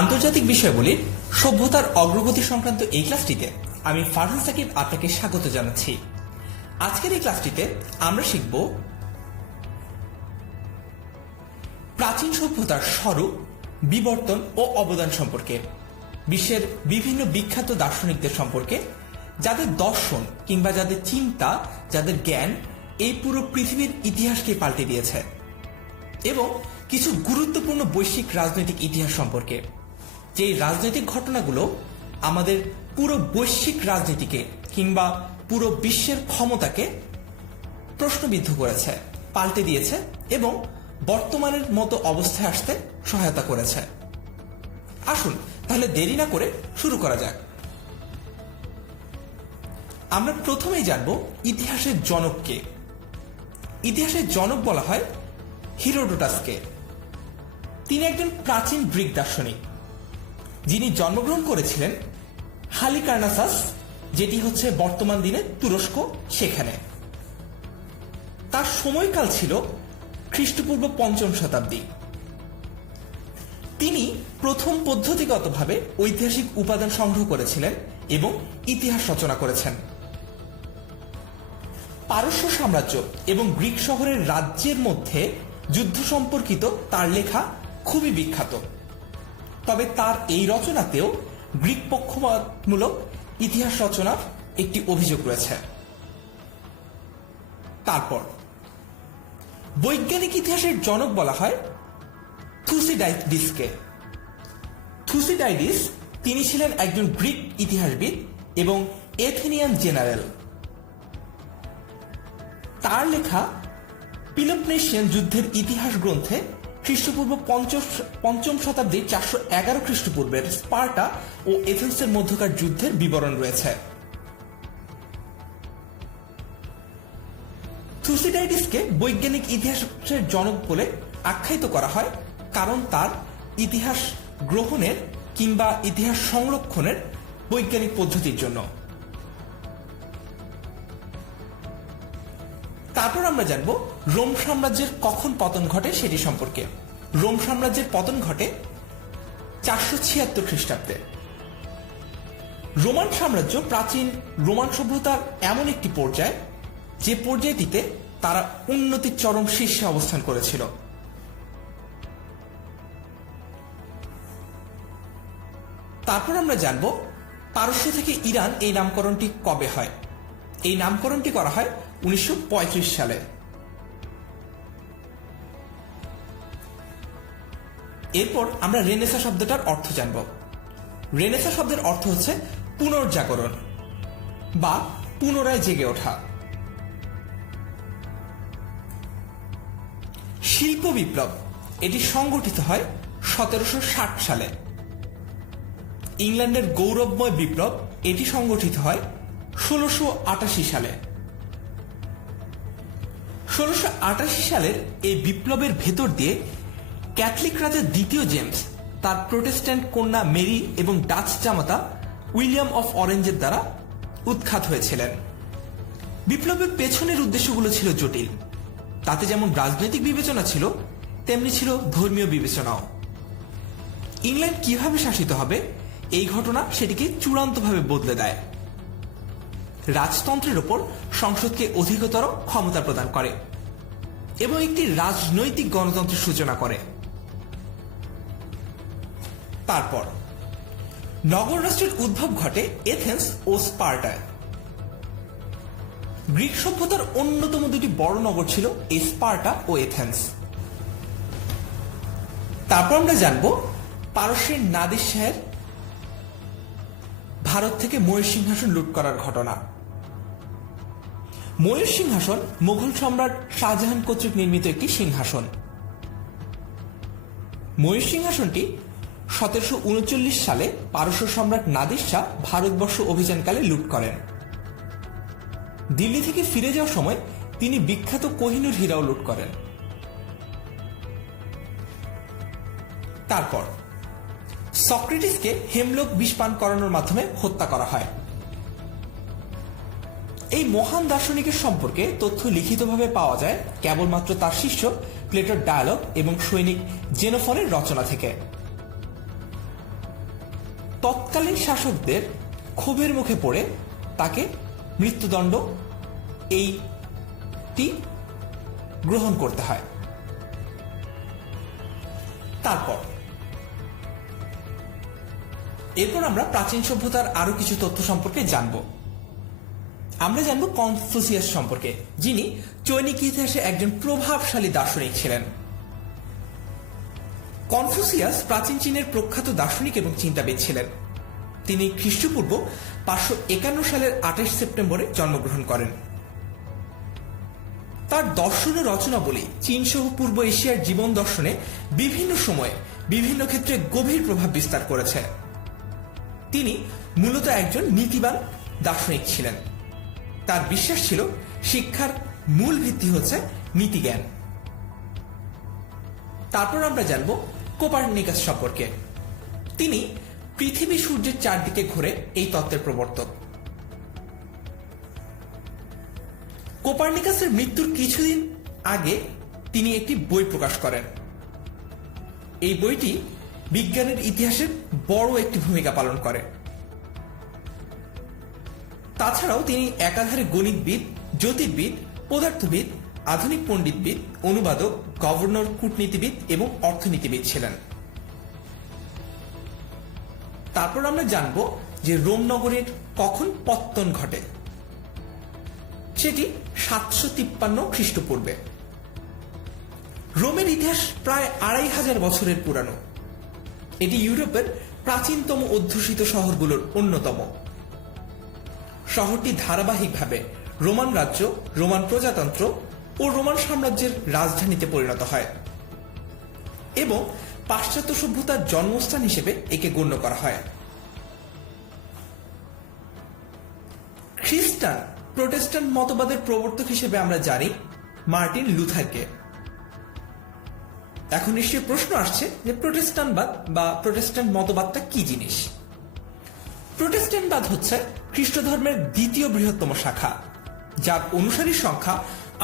আন্তর্জাতিক বিষয়াবলীর সভ্যতার অগ্রগতি সংক্রান্ত এই ক্লাসটিতে আমি ফারহান সাকিব আপনাকে স্বাগত জানাচ্ছি। আজকের এই ক্লাসটিতে আমরা শিখব প্রাচীন সভ্যতার স্বরূপ, বিবর্তন ও অবদান সম্পর্কে, বিশ্বের বিভিন্ন বিখ্যাত দার্শনিকদের সম্পর্কে, যাদের দর্শন কিংবা যাদের চিন্তা, যাদের জ্ঞান এই পুরো পৃথিবীর ইতিহাসকে পাল্টে দিয়েছে, এবং কিছু গুরুত্বপূর্ণ বৈশ্বিক রাজনৈতিক ইতিহাস সম্পর্কে, যে রাজনৈতিক ঘটনাগুলো আমাদের পুরো বৈশ্বিক রাজনীতিকে কিংবা পুরো বিশ্বের ক্ষমতাকে প্রশ্নবিদ্ধ করেছে, পাল্টে দিয়েছে এবং বর্তমানের মতো অবস্থায় আসতে সহায়তা করেছে। আসুন তাহলে দেরি না করে শুরু করা যাক। আমরা প্রথমেই জানব ইতিহাসের জনককে। ইতিহাসের জনক বলা হয় হিরোডোটাসকে। তিনি একজন প্রাচীন গ্রিক দার্শনিক, যিনি জন্মগ্রহণ করেছিলেন হালিকার্নাসাস, যেটি হচ্ছে বর্তমান দিনে তুরস্ক, সেখানে। তার সময়কাল ছিল খ্রিস্টপূর্ব ৫ম শতাব্দী। তিনি প্রথম পদ্ধতিগতভাবে ঐতিহাসিক উপাদান সংগ্রহ করেছিলেন এবং ইতিহাস রচনা করেছেন। পারস্য সাম্রাজ্য এবং গ্রিক শহরের রাজ্যের মধ্যে যুদ্ধ সম্পর্কিত তার লেখা খুবই বিখ্যাত। তবে তার এই রচনাতেও গ্রিক পক্ষপাতমূলক ইতিহাস রচনার একটি অভিযোগ রয়েছে। তারপর বৈজ্ঞানিক ইতিহাসের জনক বলা হয় থুসিডাইডিসকে। থুসিডাইডিস তিনি ছিলেন একজন গ্রিক ইতিহাসবিদ এবং এথেনিয়ান জেনারেল। তার লেখা পিলোপনেশিয়ান যুদ্ধের ইতিহাস গ্রন্থে খ্রিস্টপূর্ব ৫ম শতাব্দীর ৪১১ খ্রিস্টপূর্বের স্পার্টা ও এথেন্সের মধ্যকার যুদ্ধের বিবরণ রয়েছে। থুসিডাইডিসকে বৈজ্ঞানিক ইতিহাসের জনক বলে আখ্যায়িত করা হয়, কারণ তার ইতিহাস গ্রহণের কিংবা ইতিহাস সংরক্ষণের বৈজ্ঞানিক পদ্ধতির জন্য। তারপর আমরা জানব রোম সাম্রাজ্যের কখন পতন ঘটে সেটি সম্পর্কে। রোম সাম্রাজ্যের পতন ঘটে ৪৭৬ খ্রিস্টাব্দে। রোমান সাম্রাজ্য প্রাচীন রোমান সভ্যতার এমন একটি পর্যায়, যে পর্যায়টিতে তারা উন্নতির চরম শীর্ষে অবস্থান করেছিল। তারপর আমরা জানব পারস্য থেকে ইরান এই নামকরণটি কবে হয়। এই নামকরণটি করা হয় ১৯৩৫ সালে। এরপর আমরা রেনেসা শব্দটার অর্থ জানব। রেনেসা শব্দের অর্থ হচ্ছে পুনর্জাগরণ বা পুনরায় জেগে ওঠা। শিল্প বিপ্লব এটি সংগঠিত হয় ১৭৬০ সালে। ইংল্যান্ডের গৌরবময় বিপ্লব এটি সংগঠিত হয় ১৬৮৮ সালে। ১৬৮৮ সালের এই বিপ্লবের ভেতর দিয়ে ক্যাথলিক রাজা দ্বিতীয় জেমস তার প্রোটেস্ট্যান্ট কন্যা মেরি এবং ডাচ জামাতা উইলিয়াম অফ অরেঞ্জের দ্বারা উৎখাত হয়েছিলেন। বিপ্লবের পেছনের উদ্দেশ্যগুলো ছিল জটিল। তাতে যেমন রাজনৈতিক বিবেচনা ছিল, তেমনি ছিল ধর্মীয় বিবেচনাও। ইংল্যান্ড কিভাবে শাসিত হবে এই ঘটনা সেটিকে চূড়ান্তভাবে বদলে দেয়। রাজতন্ত্রের ওপর সংসদকে অধিকতর ক্ষমতা প্রদান করে এবং একটি রাজনৈতিক গণতন্ত্রের সূচনা করে। তারপর নগর রাষ্ট্রের উদ্ভব ঘটে এথেন্স ও স্পার্টায়। গ্রিক সভ্যতার অন্যতম দুটি বড় নগর ছিল এই স্পার্টা ও এথেন্স। তারপর আমরা জানব পারস্যের নাদির শাহের ভারত থেকে ময়ূর সিংহাসন লুট করার ঘটনা। ময়ূর সিংহাসন মুঘল সম্রাট শাহজাহান কর্তৃক নির্মিত একটি সিংহাসন। ময়ূর সিংহাসনটি ১৭৩৯ সালে পারস্য সম্রাট নাদির শাহ ভারতবর্ষ অভিযানকালে লুট করেন। দিল্লি থেকে ফিরে যাওয়ার সময় তিনি বিখ্যাত কোহিনূর হীরাও লুট করেন। তারপর সক্রেটিসকে হেমলক বিষ পান করানোর মাধ্যমে হত্যা করা হয়। এই মহান দার্শনিকের সম্পর্কে তথ্য লিখিতভাবে পাওয়া যায় কেবলমাত্র তার শিষ্য প্লেটোর ডায়ালগ এবং সৈনিক জেনোফনের রচনা থেকে। তৎকালীন শাসকদের ক্ষোভের মুখে পড়ে তাকে মৃত্যুদণ্ড এইটি গ্রহণ করতে হয়। এরপর আমরা প্রাচীন সভ্যতার আরো কিছু তথ্য সম্পর্কে জানব। আমরা জানব কনফুসিয়াস সম্পর্কে, যিনি চৈনিক ইতিহাসে একজন প্রভাবশালী দার্শনিক ছিলেন। কনফুসিয়াস প্রাচীন চীনের প্রখ্যাত দার্শনিক এবং চিন্তাবিদ ছিলেন। তিনি খ্রিস্টপূর্ব 551 সালের 28 সেপ্টেম্বরে জন্মগ্রহণ করেন। তার দর্শন ও রচনাবলী চীন সহ পূর্ব এশিয়ার জীবন দর্শনে বিভিন্ন সময়ে বিভিন্ন ক্ষেত্রে গভীর প্রভাব বিস্তার করেছে। তিনি মূলত একজন নীতিবান দার্শনিক ছিলেন। তার বিশ্বাস ছিল শিক্ষার মূল ভিত্তি হচ্ছে নীতিজ্ঞান। তারপর আমরা জানব কোপার্নিকাস সম্পর্কে। তিনি পৃথিবী সূর্যের চারদিকে ঘুরে এই তত্ত্বের প্রবর্তক। কোপার্নিকাসের মৃত্যুর কিছুদিন আগে তিনি একটি বই প্রকাশ করেন। এই বইটি বিজ্ঞানের ইতিহাসের বড় একটি ভূমিকা পালন করে। তাছাড়াও তিনি একাধারে গণিতবিদ, জ্যোতির্বিদ, পদার্থবিদ, আধুনিক পণ্ডিতবিদ, অনুবাদক, গভর্নর, কূটনীতিবিদ এবং অর্থনীতিবিদ ছিলেন। তারপর আমরা জানব যে রোম নগরীর কখন পত্তন ঘটে। সেটি 753 খ্রিস্টপূর্বে। রোমের ইতিহাস প্রায় 2500 বছরের পুরানো। এটি ইউরোপের প্রাচীনতম অধ্যুষিত শহরগুলোর অন্যতম। শহরটি ধারাবাহিকভাবে রোমান রাজ্য, রোমান প্রজাতন্ত্র ও রোমান সাম্রাজ্যের রাজধানীতে পরিণত হয় এবং পাশ্চাত্য সভ্যতার জন্মস্থান হিসেবে একে গণ্য করা হয়। খ্রিস্টান প্রোটেস্ট্যান্ট মতবাদের প্রবর্তক হিসেবে আমরা জানি মার্টিন লুথারকে। এখন নিশ্চয়ই প্রশ্ন আসছে যে প্রোটেস্ট্যান্টবাদ বা প্রোটেস্ট্যান্ট মতবাদটা কি জিনিস। প্রোটেস্ট্যান্টবাদ হচ্ছে খ্রিস্ট ধর্মের দ্বিতীয় বৃহত্তম শাখা, যার অনুসারীর সংখ্যা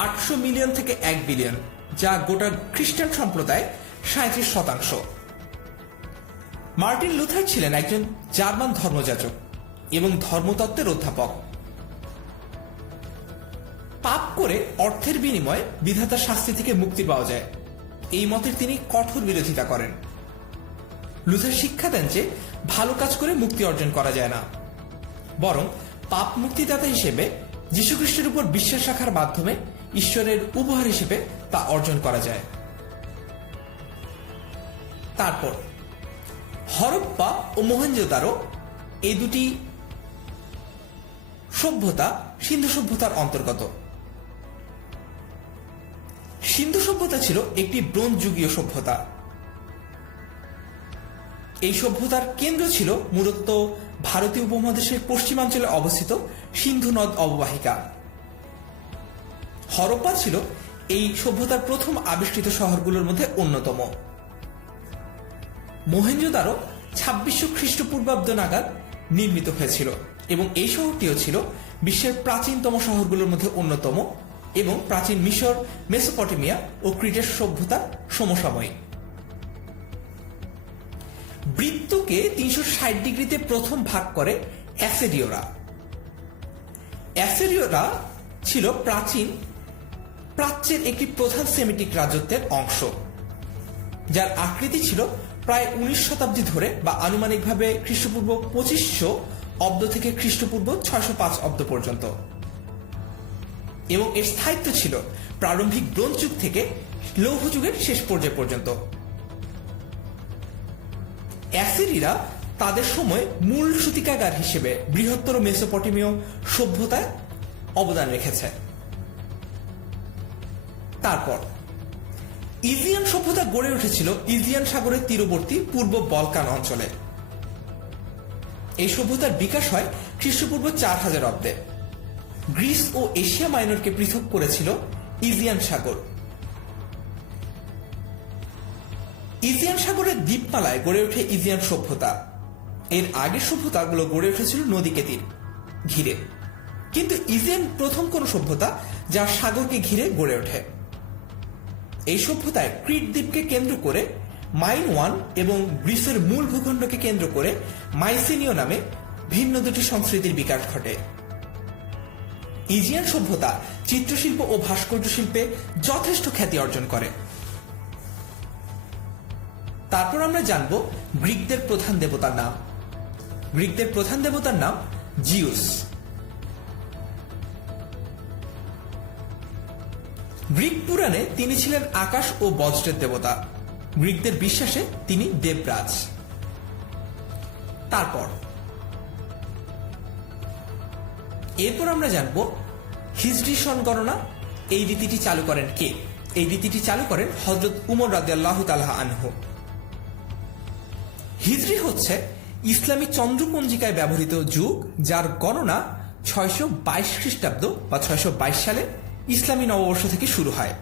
800 মিলিয়ন থেকে 1 বিলিয়ন, যা গোটা খ্রিস্টান সম্প্রদায় 37%। মার্টিন লুথার ছিলেন একজন জার্মান ধর্মযাজক এবং ধর্মতত্ত্বের অধ্যাপক। পাপ করে অর্থের বিনিময়ে বিধাতার শাস্তি থেকে মুক্তি পাওয়া যায়, এই মতের তিনি কঠোর বিরোধিতা করেন। লুথার শিক্ষা দেন যে ভালো কাজ করে মুক্তি অর্জন করা যায় না, বরং পাপ মুক্তিদাতা হিসেবে যীশুখ্রিস্টের উপর বিশ্বাস রাখার মাধ্যমে ঈশ্বরের উপহার হিসেবে তা অর্জন করা যায়। তারপর হরপ্পা ও মোহেনজোদারো, এই দুটি সভ্যতা সিন্ধু সভ্যতার অন্তর্গত। সিন্ধু সভ্যতা ছিল একটি ব্রোঞ্জ যুগীয় সভ্যতা। এই সভ্যতার কেন্দ্র ছিল মূলত ভারতীয় উপমহাদেশের পশ্চিমাঞ্চলে অবস্থিত সিন্ধু নদ অববাহিকা। হরপ্পা ছিল এই সভ্যতার প্রথম আবিষ্কৃত শহরগুলোর মধ্যে অন্যতম। মোহেনজোদারো 2600 খ্রিস্টপূর্বাব্দ নাগাদ নির্মিত হয়েছিল এবং এই শহরটিও ছিল বিশ্বের প্রাচীনতম শহরগুলোর মধ্যে অন্যতম এবং প্রাচীন মিশর, মেসোপটেমিয়া ও ক্রিটের সভ্যতার সমসাময়িক। বৃত্তকে 360 ডিগ্রিতে প্রথম ভাগ করে অ্যাসিরীয়রা। অ্যাসিরীয়রা ছিল প্রাচ্যের একটি প্রধান সেমিটিক রাজত্বের অংশ, যার আকৃতি ছিল প্রায় 19 শতাব্দী ধরে বা আনুমানিকভাবে খ্রিস্টপূর্ব 2500 অব্দ থেকে খ্রিস্টপূর্ব 605 অব্দ পর্যন্ত, এবং এর স্থায়িত্ব ছিল প্রারম্ভিক ব্রোঞ্জ যুগ থেকে লৌহ যুগের শেষ পর্যায় পর্যন্ত। অ্যাসিরিরা তাদের সময় মূল সূতিকাগার হিসেবে বৃহত্তর মেসোপটেমীয় সভ্যতায় অবদান রেখেছে। তারপর ইজিয়ান সভ্যতা গড়ে উঠেছিল ইজিয়ান সাগরের তীরবর্তী পূর্ব বলকান অঞ্চলে। এই সভ্যতার বিকাশ হয় খ্রিস্টপূর্ব 4000 অব্দে। গ্রিস ও এশিয়া মাইনরকে পৃথক করেছিল ইজিয়ান সাগর। ইজিয়ান সাগরের দ্বীপমালায় গড়ে ওঠে ইজিয়ান সভ্যতা। এর আগের সভ্যতাগুলো গড়ে উঠেছিল নদীকে ঘিরে, কিন্তু ইজিয়ান প্রথম কোন সভ্যতা যা সাগরকে ঘিরে গড়ে ওঠে। এই সভ্যতায় ক্রিট দ্বীপকে কেন্দ্র করে মাইনওয়ান এবং গ্রিসের মূল ভূখণ্ডকে কেন্দ্র করে মাইসেনীয় নামে ভিন্ন দুটি সংস্কৃতির বিকাশ ঘটে। ইজিয়ান সভ্যতা চিত্রশিল্প ও ভাস্কর্য শিল্পে যথেষ্ট খ্যাতি অর্জন করে। তারপর আমরা জানব গ্রিকদের প্রধান দেবতার নাম। গ্রিকদের প্রধান দেবতার নাম জিউস। গ্রিক পুরাণে তিনি ছিলেন আকাশ ও বজ্রের দেবতা। গ্রিকদের বিশ্বাসে তিনি দেবরাজ। এরপর আমরা জানব হিজরি সন গণনা। এই রীতিটি চালু করেন কে? এই রীতিটি চালু করেন হযরত উমর রাদিয়াল্লাহু তাআলা আনহু। হিজরি হচ্ছে ইসলামী চন্দ্রপঞ্জিকায় ব্যবহৃত যুগ, যার গণনা 622 খ্রিস্টাব্দ বা 622 সালে ইসলামী নববর্ষ থেকে শুরু হয়।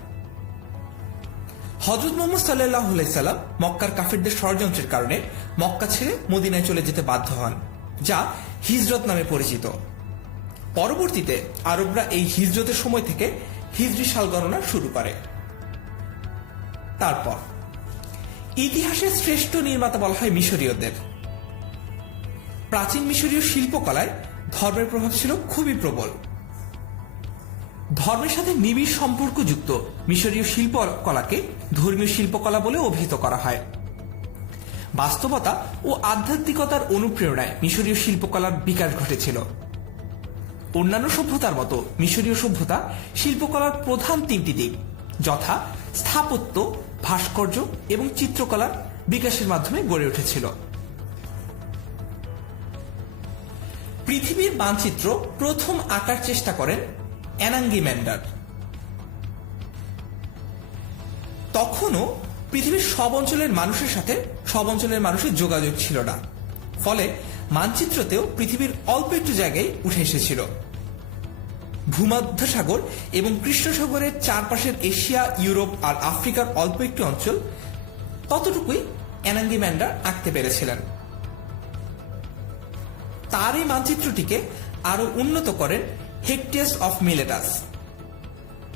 হযরত মুহাম্মদ সাল্লাল্লাহু আলাইহি সাল্লাম মক্কার কাফিরদের ষড়যন্ত্রের কারণে মক্কা ছেড়ে মদিনায় চলে যেতে বাধ্য হন, যা হিজরত নামে পরিচিত। পরবর্তীতে আরবরা এই হিজরতের সময় থেকে হিজরি সাল গণনা শুরু করে। তারপর ইতিহাসের শ্রেষ্ঠ নির্মাতা বলা হয় মিশরীয়দের। প্রাচীন মিশরীয় শিল্পকলায় ধর্মের প্রভাব ছিল খুবই প্রবল। ধর্মের সাথে নিবিড় সম্পর্কযুক্ত মিশরীয় শিল্পকলাকে ধর্মীয় শিল্পকলা বলে অভিহিত করা হয়। বাস্তবতা ও আধ্যাত্মিকতার অনুপ্রেরণায় মিশরীয় শিল্পকলার বিকাশ ঘটেছিল। অন্যান্য সভ্যতার মতো মিশরীয় সভ্যতা শিল্পকলার প্রধান তিনটি দিক, যথা স্থাপত্য, ভাস্কর্য এবং চিত্রকলার বিকাশের মাধ্যমে গড়ে উঠেছিল। পৃথিবীর মানচিত্র প্রথম আঁকার চেষ্টা করেন অ্যানাঙ্গিম্যান্ডার। তখনও পৃথিবীর সব অঞ্চলের মানুষের সাথে সব অঞ্চলের মানুষের যোগাযোগ ছিল না, ফলে মানচিত্রতেও পৃথিবীর অল্প একটু জায়গায় উঠে এসেছিল। ভূমধ্যসাগর এবং কৃষ্ণ সাগরের চারপাশের এশিয়া, ইউরোপ আর আফ্রিকার অল্প একটু অঞ্চল, ততটুকুই অ্যানাঙ্গিম্যান্ডার আঁকতে পেরেছিলেন। তার এই মানচিত্রটিকে আরো উন্নত করেন হেক্টিয়াস অফ মিলেটাস।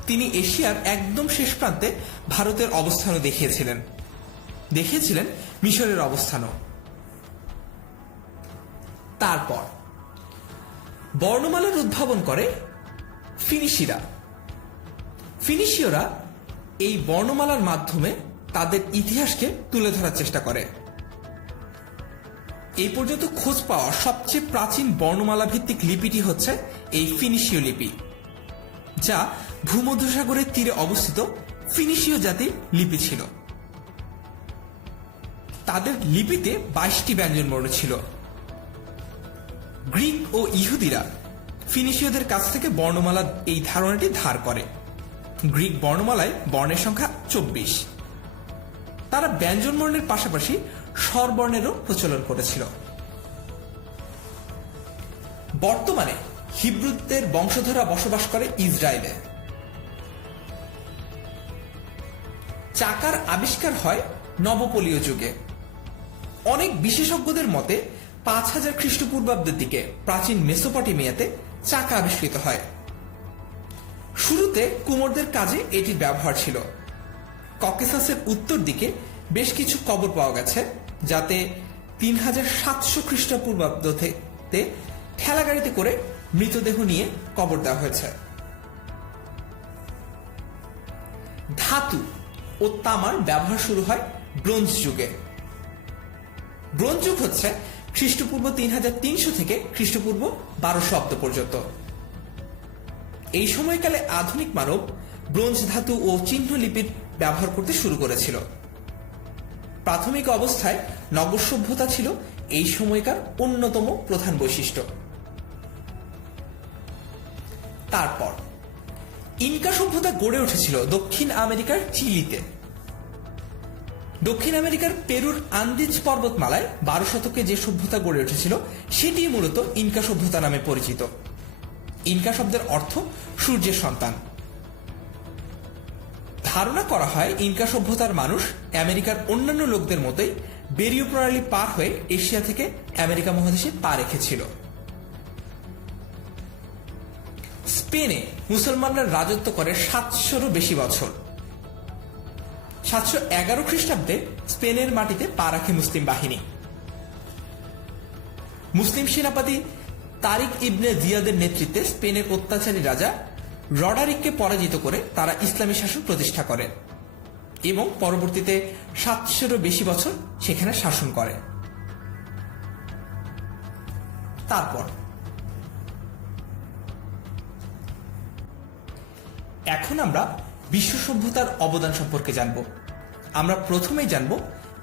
তিনি এশিয়ার একদম শেষ প্রান্তে ভারতের অবস্থানও দেখিয়েছিলেন মিশরের অবস্থানও। তারপর বর্ণমালার উদ্ভাবন করে ফিনিশীয়রা এই বর্ণমালার মাধ্যমে তাদের ইতিহাসকে তুলে ধরার চেষ্টা করে। এই পর্যন্ত খোঁজ পাওয়া সবচেয়ে প্রাচীন বর্ণমালা ভিত্তিক লিপিটি হচ্ছে এই ফিনিশীয় লিপি, যা ভূমধ্যসাগরের তীরে অবস্থিত ফিনিশীয় জাতির লিপি ছিল। তাদের লিপিতে 22টি ব্যঞ্জনবর্ণ ছিল। গ্রিক ও ইহুদিরা ফিনিশীয়দের কাছ থেকে বর্ণমালা এই ধারণাটি ধার করে। গ্রিক বর্ণমালায় বর্ণের সংখ্যা 24। তারা ব্যঞ্জনবর্ণের পাশাপাশি স্বরবর্ণেরও প্রচলন করেছিল। বর্তমানে হিব্রুদের বংশধররা বসবাস করে ইসরায়েলে। চাকার আবিষ্কার হয় নবপলীয় যুগে। অনেক বিশেষজ্ঞদের মতে 5000 খ্রিস্টপূর্বাব্দের দিকে প্রাচীন মেসোপটেমিয়াতে চাকা আবিষ্কৃত হয়। শুরুতে কুমোরদের কাজে এটির ব্যবহার ছিল। ককেসাসের উত্তর দিকে বেশ কিছু কবর পাওয়া গেছে, যাতে 3700 খ্রিস্টপূর্বাব্দতে ঠেলাগাড়িতে করে মৃতদেহ নিয়ে কবর দেওয়া হয়েছে। ধাতু ও তামার ব্যবহার শুরু হয় ব্রোঞ্জ যুগে। ব্রোঞ্জ যুগ হচ্ছে খ্রিস্টপূর্ব 3300 থেকে খ্রিস্টপূর্ব 1200 অব্দ পর্যন্ত। এই সময়কালে আধুনিক মানব ব্রোঞ্জ ধাতু ও চিহ্ন লিপির ব্যবহার করতে শুরু করেছিল। প্রাথমিক অবস্থায় নগর সভ্যতা ছিল এই সময়কার অন্যতম প্রধান বৈশিষ্ট্য। তারপর ইনকা সভ্যতা গড়ে উঠেছিল দক্ষিণ আমেরিকার চিলিতে। দক্ষিণ আমেরিকার পেরুর আন্দিজ পর্বতমালায় 12 শতকে যে সভ্যতা গড়ে উঠেছিল সেটি মূলত ইনকা সভ্যতা নামে পরিচিত। ইনকা শব্দের অর্থ সূর্যের সন্তান। ধারণা করা হয় ইনকা সভ্যতার মানুষ আমেরিকার অন্যান্য লোকদের মতোই বেরিয় প্রণালী পার হয়ে এশিয়া থেকে আমেরিকা মহাদেশে পা রেখেছিল। স্পেনে মুসলমানরা রাজত্ব করে 700-রও বেশি বছর। 711 খ্রিস্টাব্দে স্পেনের মাটিতে পা রাখে মুসলিম বাহিনী। মুসলিম সেনাপতি তারিক ইবনে জিয়াদের নেতৃত্বে স্পেনের অত্যাচারী রাজা রডারিককে পরাজিত করে তারা ইসলামী শাসন প্রতিষ্ঠা করে এবং পরবর্তীতে 700-এরও বেশি বছর সেখানে শাসন করে। তারপর এখন আমরা বিশ্ব সভ্যতার অবদান সম্পর্কে জানব। আমরা প্রথমেই জানব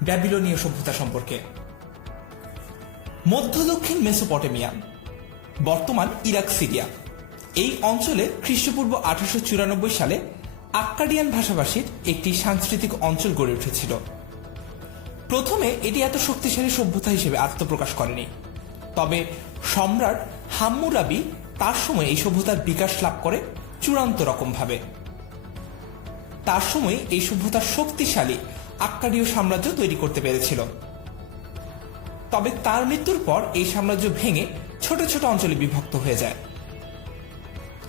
ব্যাবিলনীয় সভ্যতা সম্পর্কে। মধ্য দক্ষিণ মেসোপটেমিয়া, বর্তমান ইরাক, সিরিয়া, এই অঞ্চলে খ্রিস্টপূর্ব 1894 সালে আক্কাডিয়ান ভাষাভাষীর একটি সাংস্কৃতিক অঞ্চল গড়ে উঠেছিল। প্রথমে এটি এত শক্তিশালী সভ্যতা হিসেবে আত্মপ্রকাশ করেনি, তবে সম্রাট হাম্মুরাবি তার সময় এই সভ্যতার বিকাশ লাভ করে চূড়ান্ত রকমভাবে। তার সময় এই সভ্যতার শক্তিশালী আক্কাডীয় সাম্রাজ্য তৈরি করতে পেরেছিল। তবে তার মৃত্যুর পর এই সাম্রাজ্য ভেঙে ছোট ছোট অঞ্চলে বিভক্ত হয়ে যায়।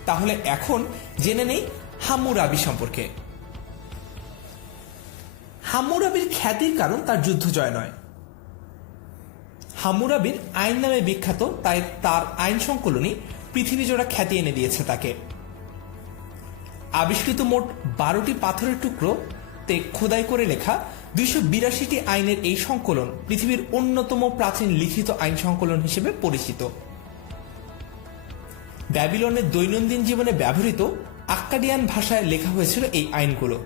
তাহলে এখন জেনে নেই হাম্মুরাবি সম্পর্কে। হাম্মুরাবির খ্যাতির কারণ তার যুদ্ধ জয় নয়। হাম্মুরাবির আইন নামে বিখ্যাত, তাই তার আইন সংকলনই পৃথিবী জোড়া খ্যাতি এনে দিয়েছে তাকে। আবিষ্কৃত মোট 12টি পাথরের টুকরোতে খোদাই করে লেখা 282টি আইনের এই সংকলন পৃথিবীর অন্যতম প্রাচীন লিখিত আইন সংকলন হিসেবে পরিচিত। ব্যাবিলনের দৈনন্দিন জীবনে ব্যবহৃত আক্কাডিয়ান ভাষায় লেখা হয়েছিল এই আইনগুলো,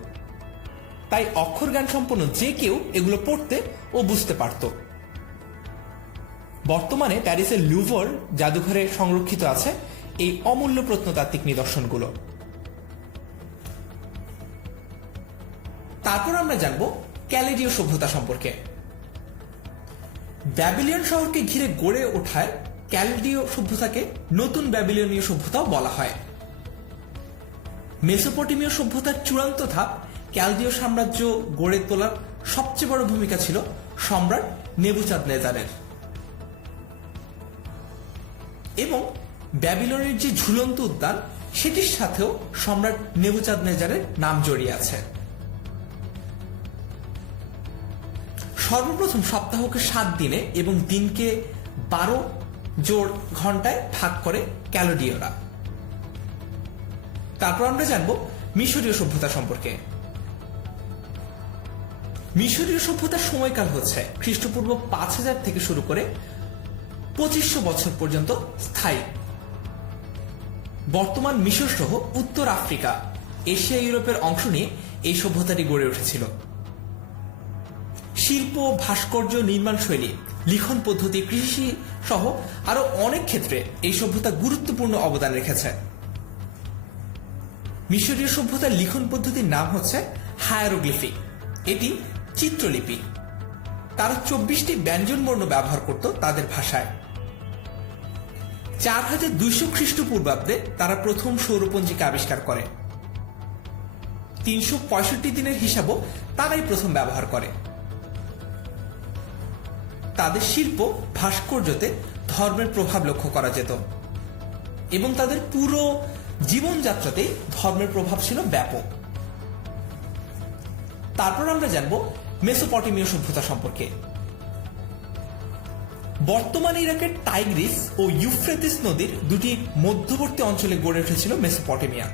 তাই অক্ষর জ্ঞান সম্পন্ন যে কেউ এগুলো পড়তে ও বুঝতে পারত। বর্তমানে প্যারিসের লুভর জাদুঘরে সংরক্ষিত আছে এই অমূল্য প্রত্নতাত্ত্বিক নিদর্শনগুলো। তারপর আমরা জানব ক্যালেডীয় সভ্যতা সম্পর্কে। ব্যাবিলিয়ন শহরকে ঘিরে গড়ে ওঠায় ক্যালেডীয় সভ্যতাকে নতুন ব্যাবিলনীয় সভ্যতাও বলা হয়। মেসোপটেমীয় সভ্যতার চূড়ান্ত ধাপ ক্যালদীয় সাম্রাজ্য গড়ে তোলার সবচেয়ে বড় ভূমিকা ছিল সম্রাট নেবুচাঁদনেজারের। এবং ব্যাবিলনের যে ঝুলন্ত উদ্যান, সেটির সাথেও সম্রাট নেবুচাঁদনেজারের নাম জড়িয়ে আছে। সর্বপ্রথম সপ্তাহকে 7 দিনে এবং দিনকে 12 জোড় ঘন্টায় ভাগ করে ক্যালেডীয়রা। তারপর আমরা জানব মিশরীয় সভ্যতা সম্পর্কে। মিশরীয় সভ্যতার সময়কাল হচ্ছে খ্রিস্টপূর্ব 5000 থেকে শুরু করে 2500 বছর পর্যন্ত স্থায়ী। বর্তমান মিশর সহ উত্তর আফ্রিকা, এশিয়া, ইউরোপের অংশ নিয়ে এই সভ্যতাটি গড়ে উঠেছিল। শিল্প, ভাস্কর্য, নির্মাণ শৈলী, লিখন পদ্ধতি, কৃষি সহ আরো অনেক ক্ষেত্রে এই সভ্যতা গুরুত্বপূর্ণ অবদান রেখেছে। মিশরীয় সভ্যতার লিখন পদ্ধতির নাম হচ্ছে হায়ারোগ্লিফিক। এটি চিত্রলিপি। তারা 24টি ব্যঞ্জনবর্ণ ব্যবহার করত তাদের ভাষায়। 4200 খ্রিস্টপূর্বাব্দে তারা প্রথম সৌরপঞ্জিকা আবিষ্কার করে। 365 দিনের হিসাবও তারাই প্রথম ব্যবহার করে। তাদের শিল্প, ভাস্কর্যতে ধর্মের প্রভাব লক্ষ্য করা যেত এবং তাদের পুরো জীবনযাত্রাতে ধর্মের প্রভাব ছিল ব্যাপক। তারপর আমরা জানব মেসোপটেমীয় সভ্যতা সম্পর্কে। বর্তমান ইরাকের টাইগ্রিস ও ইউফ্রেটিস নদীর দুটি মধ্যবর্তী অঞ্চলে গড়ে উঠেছিল মেসোপটেমিয়া।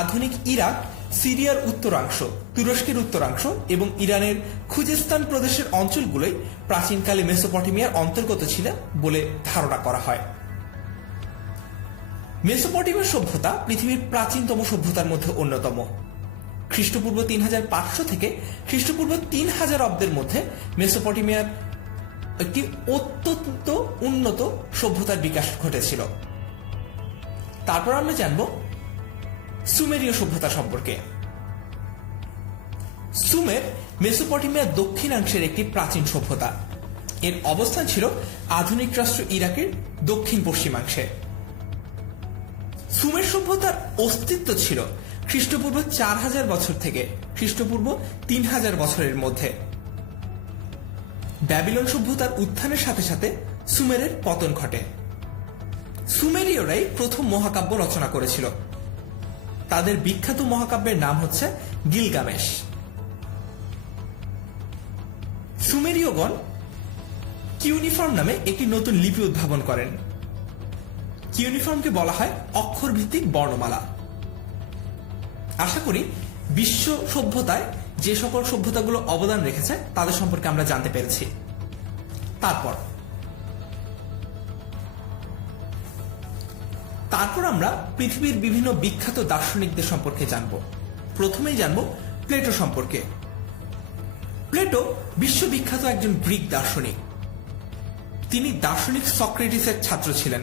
আধুনিক ইরাক, সিরিয়ার উত্তরাংশ, তুরস্কের উত্তরাংশ এবং ইরানের খুজেস্তান প্রদেশের অঞ্চলগুলোই প্রাচীনকালে মেসোপটেমিয়ার অন্তর্গত ছিল বলে ধারণা করা হয়। মেসোপটেমীয় সভ্যতা পৃথিবীর প্রাচীনতম সভ্যতার মধ্যে অন্যতম। খ্রিস্টপূর্ব 3500 থেকে খ্রিস্টপূর্ব 3000 অব্দের মধ্যে মেসোপটেমিয়ার একটি অত্যন্ত উন্নত সভ্যতার বিকাশ ঘটেছিল। তারপর আমরা জানব সুমেরীয় সভ্যতা সম্পর্কে। সুমের মেসোপটেমিয়ার দক্ষিণাংশের একটি প্রাচীন সভ্যতা। এর অবস্থান ছিল আধুনিক রাষ্ট্র ইরাকের দক্ষিণ পশ্চিমাংশে। সুমের সভ্যতার অস্তিত্ব ছিল খ্রিস্টপূর্ব 4000 বছর থেকে খ্রিস্টপূর্ব 3000 বছরের মধ্যে। ব্যাবিলন সভ্যতার উত্থানের সাথে সাথে সুমেরের পতন ঘটে। সুমেরীয়রাই প্রথম মহাকাব্য রচনা করেছিল। তাদের বিখ্যাত মহাকাব্যের নাম হচ্ছে গিলগামেশ। সুমেরীয়গণ কিউনিফর্ম নামে একটি নতুন লিপি উদ্ভাবন করেন। কিউনিফর্মকে বলা হয় অক্ষর ভিত্তিক বর্ণমালা। আশা করি বিশ্ব সভ্যতায় যে সকল সভ্যতাগুলো অবদান রেখেছে তাদের সম্পর্কে আমরা জানতে পেরেছি। তারপর আমরা পৃথিবীর বিভিন্ন বিখ্যাত দার্শনিকদের সম্পর্কে জানব। প্রথমেই জানব প্লেটো সম্পর্কে। প্লেটো বিশ্ববিখ্যাত একজন গ্রিক দার্শনিক। তিনি দার্শনিক সক্রেটিসের ছাত্র ছিলেন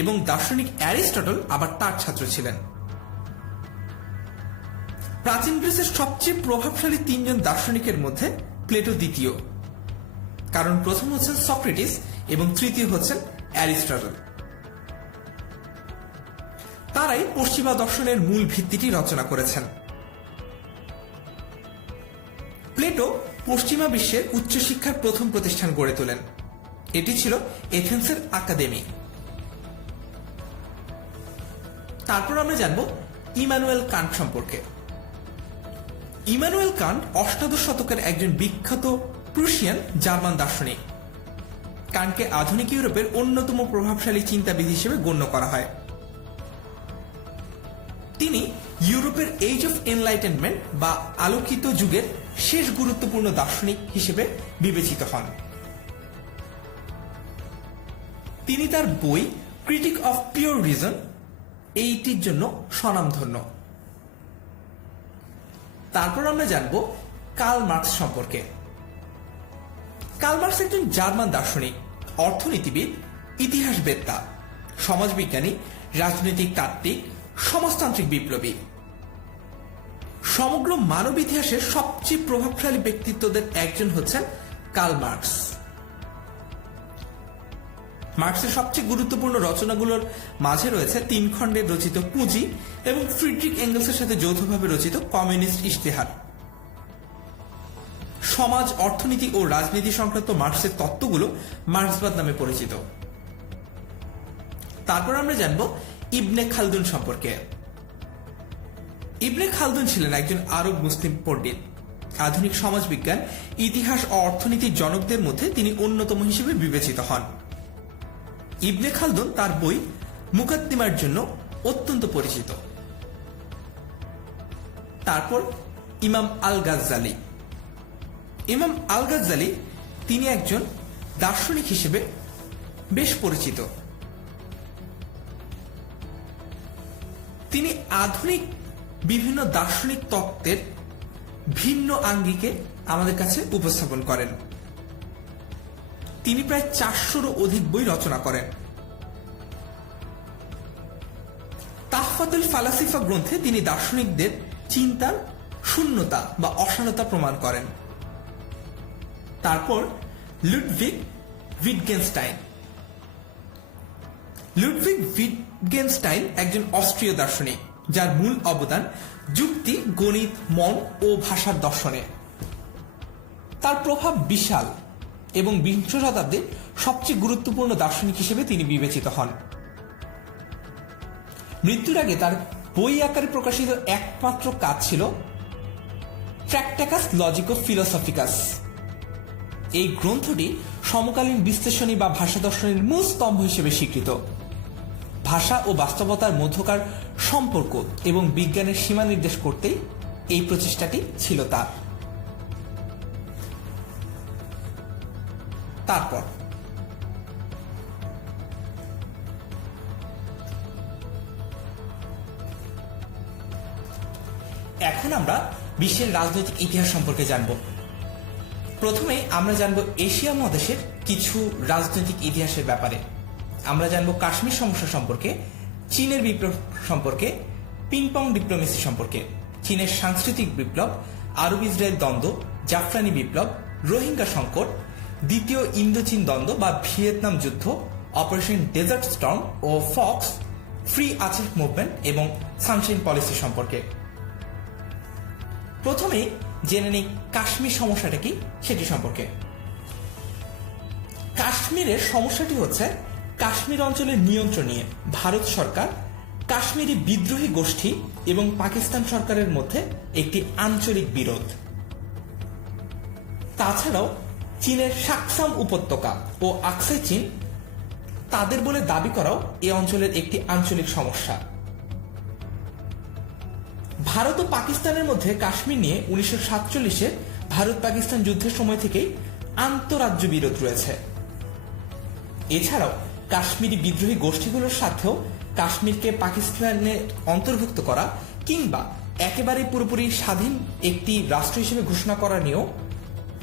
এবং দার্শনিক অ্যারিস্টটল আবার তার ছাত্র ছিলেন। প্রাচীন গ্রিসের সবচেয়ে প্রভাবশালী তিনজন দার্শনিকের মধ্যে প্লেটো দ্বিতীয়, কারণ প্রথম হচ্ছেন সক্রেটিস এবং তৃতীয় হচ্ছেন অ্যারিস্টটল। তারাই পশ্চিমা দর্শনের মূল ভিত্তিটি রচনা করেছেন। প্লেটো পশ্চিমা বিশ্বের উচ্চশিক্ষার প্রথম প্রতিষ্ঠান গড়ে তোলেন। এটি ছিল এথেন্সের আকাদেমি। তারপর আমরা জানব ইমানুয়েল কান্ট সম্পর্কে। ইমানুয়েল কান্ট অষ্টাদশ শতকের একজন বিখ্যাত প্রুশিয়ান জার্মান দার্শনিক। কান্টকে আধুনিক ইউরোপের অন্যতম প্রভাবশালী চিন্তাবিদ হিসেবে গণ্য করা হয়। তিনি ইউরোপের এজ অফ এনলাইটেনমেন্ট বা আলোকিত যুগের শেষ গুরুত্বপূর্ণ দার্শনিক হিসেবে বিবেচিত হন। তিনি তার বই ক্রিটিক অফ পিওর রিজন এইটির জন্য স্বনামধন্য। তারপর আমরা জানব কার্ল মার্কস সম্পর্কে। কার্ল মার্কস একজন জার্মান দার্শনিক, অর্থনীতিবিদ, ইতিহাসবেত্তা, সমাজবিজ্ঞানী, রাজনৈতিক তাত্ত্বিক, সমাজতান্ত্রিক বিপ্লবী। সমগ্র মানব ইতিহাসের সবচেয়ে প্রভাবশালী ব্যক্তিত্বদের একজন হচ্ছেন কার্ল মার্কস। মার্কসের সবচেয়ে গুরুত্বপূর্ণ রচনাগুলোর মাঝে রয়েছে 3 খণ্ডের রচিত পুঁজি এবং ফ্রিডরিক এঙ্গেলসের সাথে যৌথভাবে রচিত কমিউনিস্ট ইশতেহার। সমাজ, অর্থনীতি ও রাজনীতি সংক্রান্ত মার্কসের তত্ত্বগুলো মার্কসবাদ নামে পরিচিত। তারপর আমরা জানব ইবনে খালদুন সম্পর্কে। ইবনে খালদুন ছিলেন একজন আরব মুসলিম পণ্ডিত। আধুনিক সমাজবিজ্ঞান, ইতিহাস ও অর্থনীতির জনকদের মধ্যে তিনি অন্যতম হিসেবে বিবেচিত হন। ইবনে খালদুন তার বই মুকাদ্দিমার জন্য অত্যন্ত পরিচিত। তারপর ইমাম আল গাজ্জালি। ইমাম আল গাজ্জালি তিনি একজন দার্শনিক হিসেবে বেশ পরিচিত। তিনি আধুনিক বিভিন্ন দার্শনিক তত্ত্বের ভিন্ন আঙ্গিকে আমাদের কাছে উপস্থাপন করেন। তিনি প্রায় 400-রও অধিক বই রচনা করেন। তাহফাতুল ফালাসিফা গ্রন্থে তিনি দার্শনিকদের চিন্তার শূন্যতা বা অসারতা প্রমাণ করেন। তারপর লুডভিগ উইটগেনস্টাইন। লুডভিগ উইটগেনস্টাইন একজন অস্ট্রীয় দার্শনিক, যার মূল অবদান যুক্তি, গণিত, মন ও ভাষার দর্শনে। তার প্রভাব বিশাল এবং বিংশ শতাব্দীর সবচেয়ে গুরুত্বপূর্ণ দার্শনিক হিসেবে তিনি বিবেচিত হন। মৃত্যুর আগে তার বই আকারে প্রকাশিত একমাত্র কাজ ছিল ট্র্যাক্টাকাস লজিকো ফিলোসফিকাস। এই গ্রন্থটি সমকালীন বিশ্লেষণী বা ভাষা দর্শনের মূল স্তম্ভ হিসেবে স্বীকৃত। ভাষা ও বাস্তবতার মধ্যকার সম্পর্ক এবং বিজ্ঞানের সীমা নির্দেশ করতেই এই প্রচেষ্টাটি ছিল তার। তারপর এখন আমরা বিশ্বের রাজনৈতিক ইতিহাস সম্পর্কে জানব। প্রথমে আমরা জানব এশিয়া মহাদেশের কিছু রাজনৈতিক ইতিহাসের ব্যাপারে। আমরা জানব কাশ্মীর সমস্যা সম্পর্কে, চীনের বিপ্লব সম্পর্কে, পিংপং ডিপ্লোমেসি সম্পর্কে, চীনের সাংস্কৃতিক বিপ্লব, আরব ইসরায়েল দ্বন্দ্ব, জাফরানি বিপ্লব, রোহিঙ্গা সংকট, দ্বিতীয় ইন্দো চীন দ্বন্দ্ব বা ভিয়েতনাম যুদ্ধ, অপারেশন ডেজার্ট স্টর্ম ও ফক্স, ফ্রি আচেহ মুভমেন্ট এবং সানশাইন পলিসি সম্পর্কে। প্রথমে জেনে নিই কাশ্মীর সমস্যাটা কি সেটি সম্পর্কে। কাশ্মীরের সমস্যাটি হচ্ছে কাশ্মীর অঞ্চলের নিয়ন্ত্রণ নিয়ে ভারত সরকার কাশ্মীরি বিদ্রোহী গোষ্ঠী এবং পাকিস্তান সরকারের মধ্যে একটি আঞ্চলিক বিরোধ। তাছাড়াও চীনের শাকসাম উপত্যকা ও আকসাই চীন তাদের বলে দাবি করাও এ অঞ্চলের একটি আঞ্চলিক সমস্যা। ভারত ও পাকিস্তানের মধ্যে কাশ্মীর নিয়ে 1947-এ ভারত পাকিস্তান যুদ্ধের সময় থেকেই আন্তঃরাজ্য বিরোধ রয়েছে। এছাড়াও কাশ্মীরি বিদ্রোহী গোষ্ঠীগুলোর সাথেও কাশ্মীরকে পাকিস্তানে অন্তর্ভুক্ত করা কিংবা একেবারে পুরোপুরি স্বাধীন একটি রাষ্ট্র হিসেবে ঘোষণা করা নিয়েও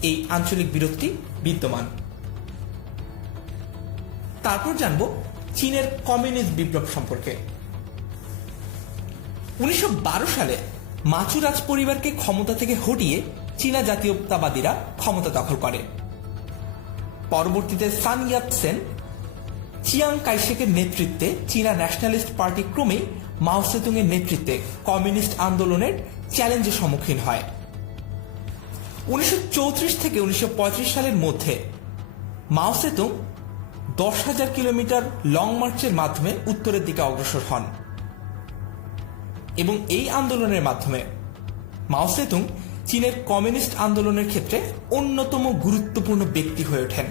এই আঞ্চলিক বিরোধটি বিদ্যমান। তারপর জানব চীনের কমিউনিস্ট বিপ্লব সম্পর্কে। 1912 সালে মাচু রাজ পরিবারকে ক্ষমতা থেকে হটিয়ে চীনা জাতীয়তাবাদীরা ক্ষমতা দখল করে। পরবর্তীতে সান ইয়াত সেন, চিয়াং কাইশেকের নেতৃত্বে চীনা ন্যাশনালিস্ট পার্টি ক্রমেই মাও সেতুং এর নেতৃত্বে কমিউনিস্ট আন্দোলনের চ্যালেঞ্জের সম্মুখীন হয়। 1934 থেকে 1935 সালের মধ্যে মাও সেতুং 10,000 কিলোমিটার লং মার্চের মাধ্যমে উত্তরের দিকে অগ্রসর হন এবং এই আন্দোলনের মাধ্যমে মাও সেতুং চীনের কমিউনিস্ট আন্দোলনের ক্ষেত্রে অন্যতম গুরুত্বপূর্ণ ব্যক্তি হয়ে ওঠেন।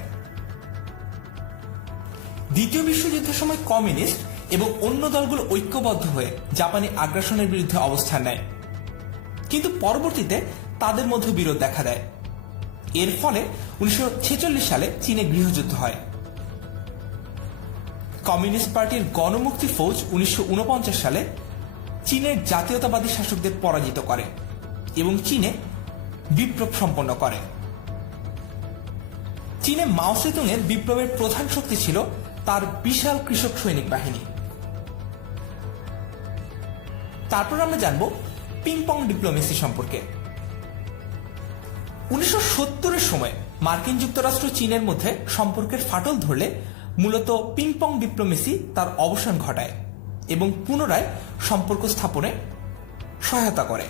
দ্বিতীয় বিশ্বযুদ্ধের সময় কমিউনিস্ট এবং অন্য দলগুলো ঐক্যবদ্ধ হয়ে জাপানি আগ্রাসনের বিরুদ্ধে অবস্থান নেয়, কিন্তু পরবর্তীতে তাদের মধ্যে বিরোধ দেখা দেয়। এর ফলে 1946 সালে চীনে গৃহযুদ্ধ হয়। কমিউনিস্ট পার্টির গণমুক্তি ফৌজ 1949 সালে চীনের জাতীয়তাবাদী শাসকদের পরাজিত করে এবং চীনে বিপ্লব সম্পন্ন করে। চীনে মাও সেতুং এর বিপ্লবের প্রধান শক্তি ছিল তার বিশাল কৃষক সৈনিক বাহিনী। তারপর আমরা জানব পিংপং ডিপ্লোমেসি সম্পর্কে। 1970-এর সময় মার্কিন যুক্তরাষ্ট্র চীনের মধ্যে সম্পর্কের ফাটল ধরলে মূলত পিংপং ডিপ্লোমেসি তার অবসান ঘটায় এবং পুনরায় সম্পর্ক স্থাপনে সহায়তা করে।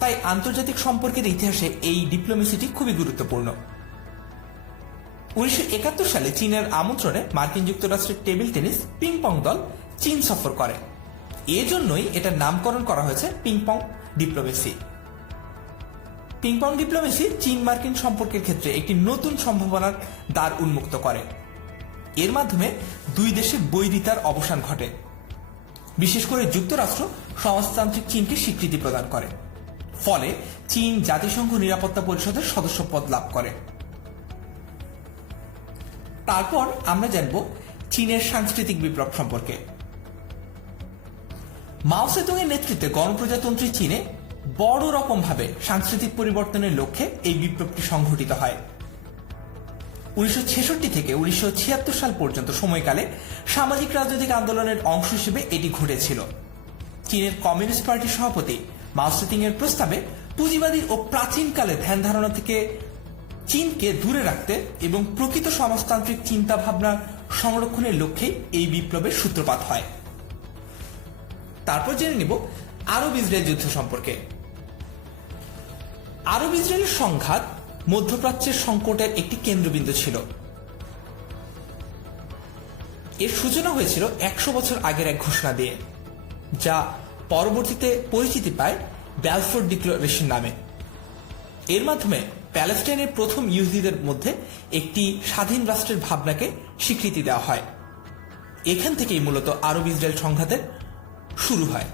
তাই আন্তর্জাতিক সম্পর্কের ইতিহাসে এই ডিপ্লোমেসিটি খুবই গুরুত্বপূর্ণ। 1971 সালে চীনের আমন্ত্রণে মার্কিন যুক্তরাষ্ট্রের টেবিল টেনিস পিংপং দল চীন সফর করে। এজন্যই এটার নামকরণ করা হয়েছে পিংপং ডিপ্লোমেসি। পিংপং ডিপ্লোমেসি চীন মার্কিন সম্পর্কের ক্ষেত্রে একটি নতুন সম্ভাবনার দ্বার উন্মুক্ত করে। এর মাধ্যমে দুই দেশে বৈরিতার অবসান ঘটে। বিশেষ করে যুক্তরাষ্ট্র সমাজতান্ত্রিক চীনকে স্বীকৃতি প্রদান করে, ফলে চীন জাতিসংঘ নিরাপত্তা পরিষদের সদস্যপদ লাভ করে। তারপর আমরা জানব চীনের সাংস্কৃতিক বিপ্লব সম্পর্কে। মাও সেতুং এর নেতৃত্বে গণপ্রজাতন্ত্রী চীনে বড় রকম ভাবে সাংস্কৃতিক পরিবর্তনের লক্ষ্যে এই বিপ্লবটি সংঘটিত হয়। 1966 থেকে 1976 সাল পর্যন্ত সময়কালে সামাজিক রাজনৈতিক আন্দোলনের অংশ হিসেবে এটি ঘটেছিল। চীনের কমিউনিস্ট পার্টির সভাপতি মাও সেতুং এর প্রস্তাবে পুঁজিবাদী ও প্রাচীনকালে ধ্যান ধারণা থেকে চীনকে দূরে রাখতে এবং প্রকৃত সমাজতান্ত্রিক চিন্তা ভাবনা সংরক্ষণের লক্ষ্যে এই বিপ্লবের সূত্রপাত হয়। তারপর জেনে নিব আরব ইসরায়েল যুদ্ধ সম্পর্কে। আরব ইসরায়েলের সংঘাত মধ্যপ্রাচ্যের সংকটের একটি কেন্দ্রবিন্দু ছিল। এর সূচনা হয়েছিল 100 বছর আগের এক ঘোষণা দিয়ে, যা পরবর্তীতে পরিচিতি পায় ব্যালফোর ডিক্লারেশন নামে। এর মাধ্যমে প্যালেস্টাইনের প্রথম ইহুদিদের মধ্যে একটি স্বাধীন রাষ্ট্রের ভাবনাকে স্বীকৃতি দেওয়া হয়। এখান থেকেই মূলত আরব ইসরায়েল সংঘাতের শুরু হয়।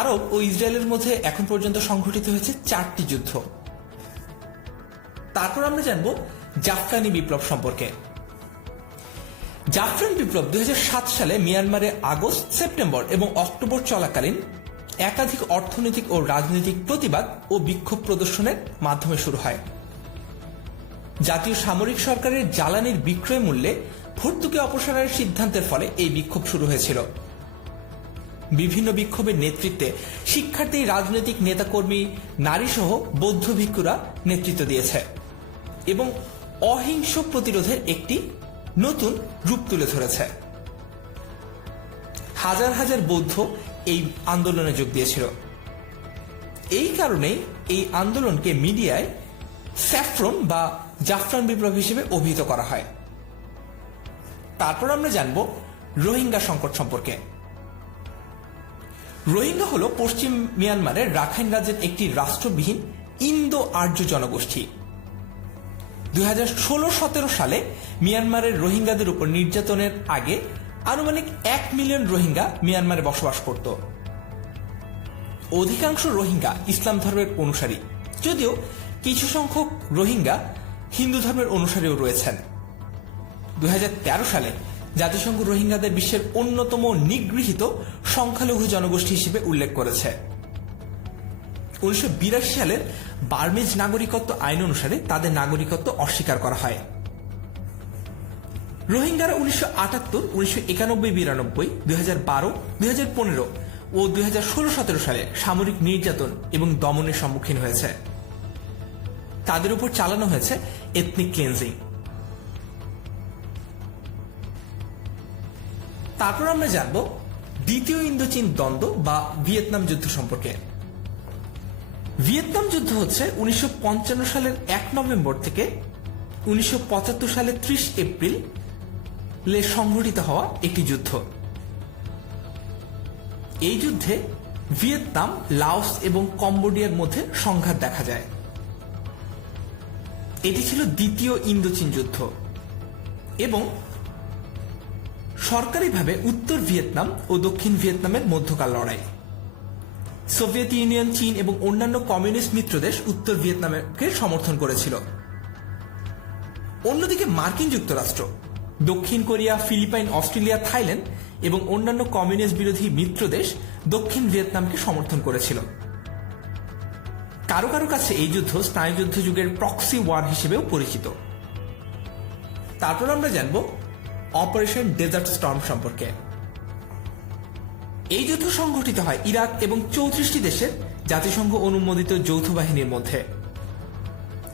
আরব ও ইসরায়েলের মধ্যে এখন পর্যন্ত সংঘটিত হয়েছে 4টি যুদ্ধ। তারপর আমরা জানব জাফরানি বিপ্লব সম্পর্কে। জাফরান বিপ্লব 2007 সালে মিয়ানমারে আগস্ট, সেপ্টেম্বর এবং অক্টোবর চলাকালীন একাধিক অর্থনৈতিক ও রাজনৈতিক প্রতিবাদ ও বিক্ষোভ প্রদর্শনের মাধ্যমে শুরু হয়। জাতীয় সামরিক সরকারের জ্বালানির বিক্রয় মূল্যে ভর্তুকি অপসারণের সিদ্ধান্তের ফলে এই বিক্ষোভ শুরু হয়েছিল। বিভিন্ন বিক্ষোভের নেতৃত্বে শিক্ষার্থী, রাজনৈতিক নেতাকর্মী, নারী সহ বৌদ্ধ ভিক্ষুরা নেতৃত্ব দিয়েছে এবং অহিংস প্রতিরোধের একটি নতুন রূপ তুলে ধরেছে। হাজার হাজার বৌদ্ধ এই আন্দোলনে যোগ দিয়েছিল। এই কারণেই এই আন্দোলনকে মিডিয়ায় স্যাফরন বা জাফরান বিপ্লব হিসেবে অভিহিত করা হয়। তারপর আমরা জানব রোহিঙ্গা সংকট সম্পর্কে। রোহিঙ্গা হল পশ্চিম মিয়ানমারের রাখাইন রাজ্যের একটি রাষ্ট্রবিহীন ইন্দো আর্য জনগোষ্ঠী। 2016-17 সালে মিয়ানমারের রোহিঙ্গাদের উপর নির্যাতনের আগে আনুমানিক 1 মিলিয়ন রোহিঙ্গা মিয়ানমারে বসবাস করত। অধিকাংশ রোহিঙ্গা ইসলাম ধর্মের অনুসারী, যদিও কিছু সংখ্যক রোহিঙ্গা হিন্দু ধর্মের অনুসারীও রয়েছেন। 2013 সালে জাতিসংঘ রোহিঙ্গাদের বিশ্বের অন্যতম নিগৃহীত সংখ্যালঘু জনগোষ্ঠী হিসেবে উল্লেখ করেছে। 1982 সালের বার্মিজ নাগরিকত্ব আইন অনুসারে তাদের নাগরিকত্ব অস্বীকার করা হয়। রোহিঙ্গারা 1978, 1991-92, 2012, 2015 ও 2016-17 সালে সামরিক নির্যাতন এবং দমনের সম্মুখীন হয়েছে। তাদের উপর চালানো হয়েছে এথনিক ক্লিনজিং। তারপর আমরা জানব দ্বিতীয় ইন্দোচীন দ্বন্দ্ব বা ভিয়েতনাম যুদ্ধ সম্পর্কে। ভিয়েতনাম যুদ্ধ হচ্ছে 1955 সালের 1 নভেম্বর থেকে 1975 সালের 30 এপ্রিল সংঘটিত হওয়া একটি যুদ্ধ। এই যুদ্ধে ভিয়েতনাম, লাওস এবং কম্বোডিয়ার মধ্যে সংঘাত দেখা যায়। এটি ছিল দ্বিতীয় ইন্দোচীন যুদ্ধ এবং সরকারিভাবে উত্তর ভিয়েতনাম ও দক্ষিণ ভিয়েতনামের মধ্যকার লড়াই। সোভিয়েত ইউনিয়ন, চীন এবং অন্যান্য কমিউনিস্ট মিত্রদেশ উত্তর ভিয়েতনামকে সমর্থন করেছিল। অন্যদিকে মার্কিন যুক্তরাষ্ট্র, দক্ষিণ কোরিয়া, ফিলিপাইন, অস্ট্রেলিয়া, থাইল্যান্ড এবং অন্যান্য কমিউনিস্ট বিরোধী মিত্রদেশ দক্ষিণ ভিয়েতনামকে সমর্থন করেছিল। কারো কারো কাছে এই যুদ্ধ স্নায়ুযুদ্ধ যুগের প্রক্সি ওয়ার হিসেবেও পরিচিত। তারপর আমরা জানব অপারেশন ডেজার্ট স্টর্ম সম্পর্কে। এই যুদ্ধ সংঘটিত হয় ইরাক এবং 34টি দেশের জাতিসংঘ অনুমোদিত যৌথ বাহিনীর মধ্যে।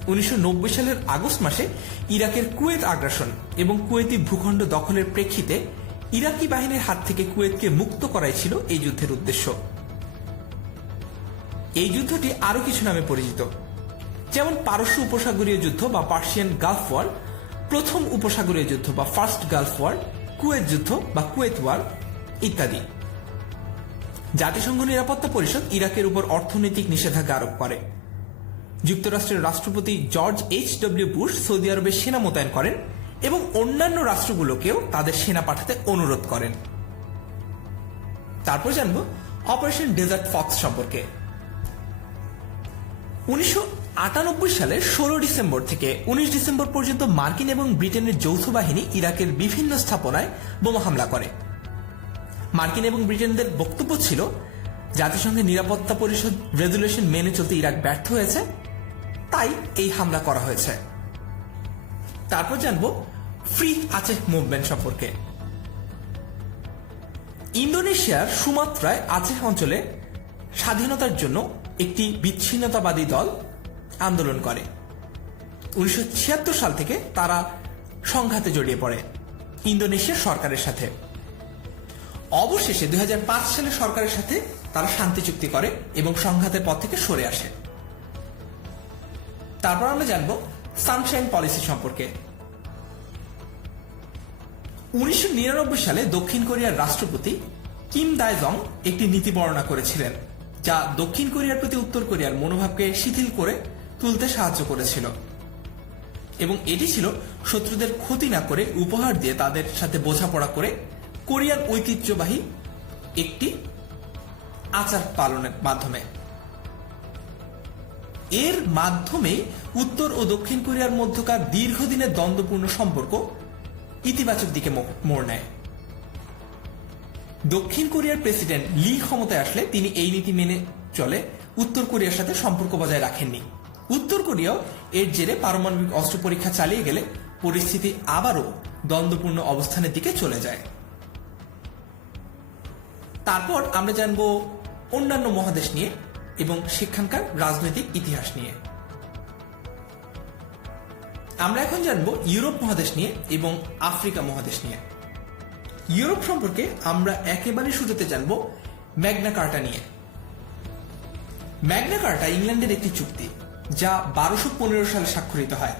1990 সালের আগস্ট মাসে ইরাকের কুয়েত আগ্রাসন এবং কুয়েতি ভূখণ্ড দখলের প্রেক্ষিতে ইরাকি বাহিনীর হাত থেকে কুয়েতকে মুক্ত করাই ছিল এই যুদ্ধের উদ্দেশ্য। এই যুদ্ধটি আরো কিছু নামে পরিচিত, যেমন পারস্য উপসাগরীয় যুদ্ধ বা পার্সিয়ান গালফ ওয়ার, প্রথম উপসাগরীয় যুদ্ধ বা ফার্স্ট গালফ ওয়ার, কুয়েত যুদ্ধ বা কুয়েত ওয়ার ইত্যাদি। জাতিসংঘ নিরাপত্তা পরিষদ ইরাকের উপর অর্থনৈতিক নিষেধাজ্ঞা আরোপ করে। যুক্তরাষ্ট্রের রাষ্ট্রপতি জর্জ H.W. বুশ সৌদি আরবে সেনা মোতায়েন করেন এবং অন্যান্য রাষ্ট্রগুলোকেও তাদের সেনা পাঠাতে অনুরোধ করেন। তারপর জানব অপারেশন ডেজার্ট ফক্স সম্পর্কে। 1998 সালের 16 ডিসেম্বর থেকে 19 ডিসেম্বর পর্যন্ত মার্কিন এবং ব্রিটেনের যৌথ বাহিনী ইরাকের বিভিন্ন স্থাপনায় বোমা হামলা করে। মার্কিন এবং ব্রিটেনদের বক্তব্য ছিল জাতিসংঘের নিরাপত্তা পরিষদ রেজুলেশন মেনে চলতে ইরাক ব্যর্থ হয়েছে, তাই এই হামলা করা হয়েছে। তারপর জানব ফ্রি আচেহ মুভমেন্ট সম্পর্কে। ইন্দোনেশিয়ার সুমাত্রায় আচেহ অঞ্চলে স্বাধীনতার জন্য একটি বিচ্ছিন্নতাবাদী দল আন্দোলন করে। 1976 সাল থেকে তারা সংঘাতে জড়িয়ে পড়ে ইন্দোনেশিয়ার সরকারের সাথে। অবশেষে 2005 সালে সরকারের সাথে তারা শান্তি চুক্তি করে এবং সংঘাতের পথ থেকে সরে আসে। তারপর আমরা জানব সানশাইন পলিসি সম্পর্কে। 1999 সালে দক্ষিণ কোরিয়ার রাষ্ট্রপতি কিম দায়-জং একটি নীতি বর্ণনা করেছিলেন, যা দক্ষিণ কোরিয়ার প্রতি উত্তর কোরিয়ার মনোভাবকে শিথিল করে তুলতে সাহায্য করেছিল এবং এটি ছিল শত্রুদের ক্ষতি না করে উপহার দিয়ে তাদের সাথে বোঝাপড়া করে কোরিয়ান ঐতিহ্যবাহী একটি আচার পালনের মাধ্যমে। এর মাধ্যমে উত্তর ও দক্ষিণ কোরিয়ার মধ্যকার দীর্ঘদিনের দ্বন্দ্বপূর্ণ সম্পর্ক ইতিবাচক দিকে মোড় নেয়। দক্ষিণ কোরিয়ার প্রেসিডেন্ট লি ক্ষমতায় আসলে তিনি এই নীতি মেনে চলে উত্তর কোরিয়ার সাথে সম্পর্ক বজায় রাখেননি। উত্তর কোরিয়াও এর জেরে পারমাণবিক অস্ত্র পরীক্ষা চালিয়ে গেলে পরিস্থিতি আবারও দ্বন্দ্বপূর্ণ অবস্থানের দিকে চলে যায়। তারপর আমরা জানব অন্যান্য মহাদেশ নিয়ে এবং সেখানকার রাজনৈতিক ইতিহাস নিয়ে। আমরা এখন জানব ইউরোপ মহাদেশ নিয়ে এবং আফ্রিকা মহাদেশ নিয়ে। ইউরোপ সম্পর্কে আমরা একেবারে শুরুতে জানব ম্যাগনা কার্টা নিয়ে। ম্যাগনা কার্টা ইংল্যান্ডের একটি চুক্তি, যা 1215 সালে স্বাক্ষরিত হয়।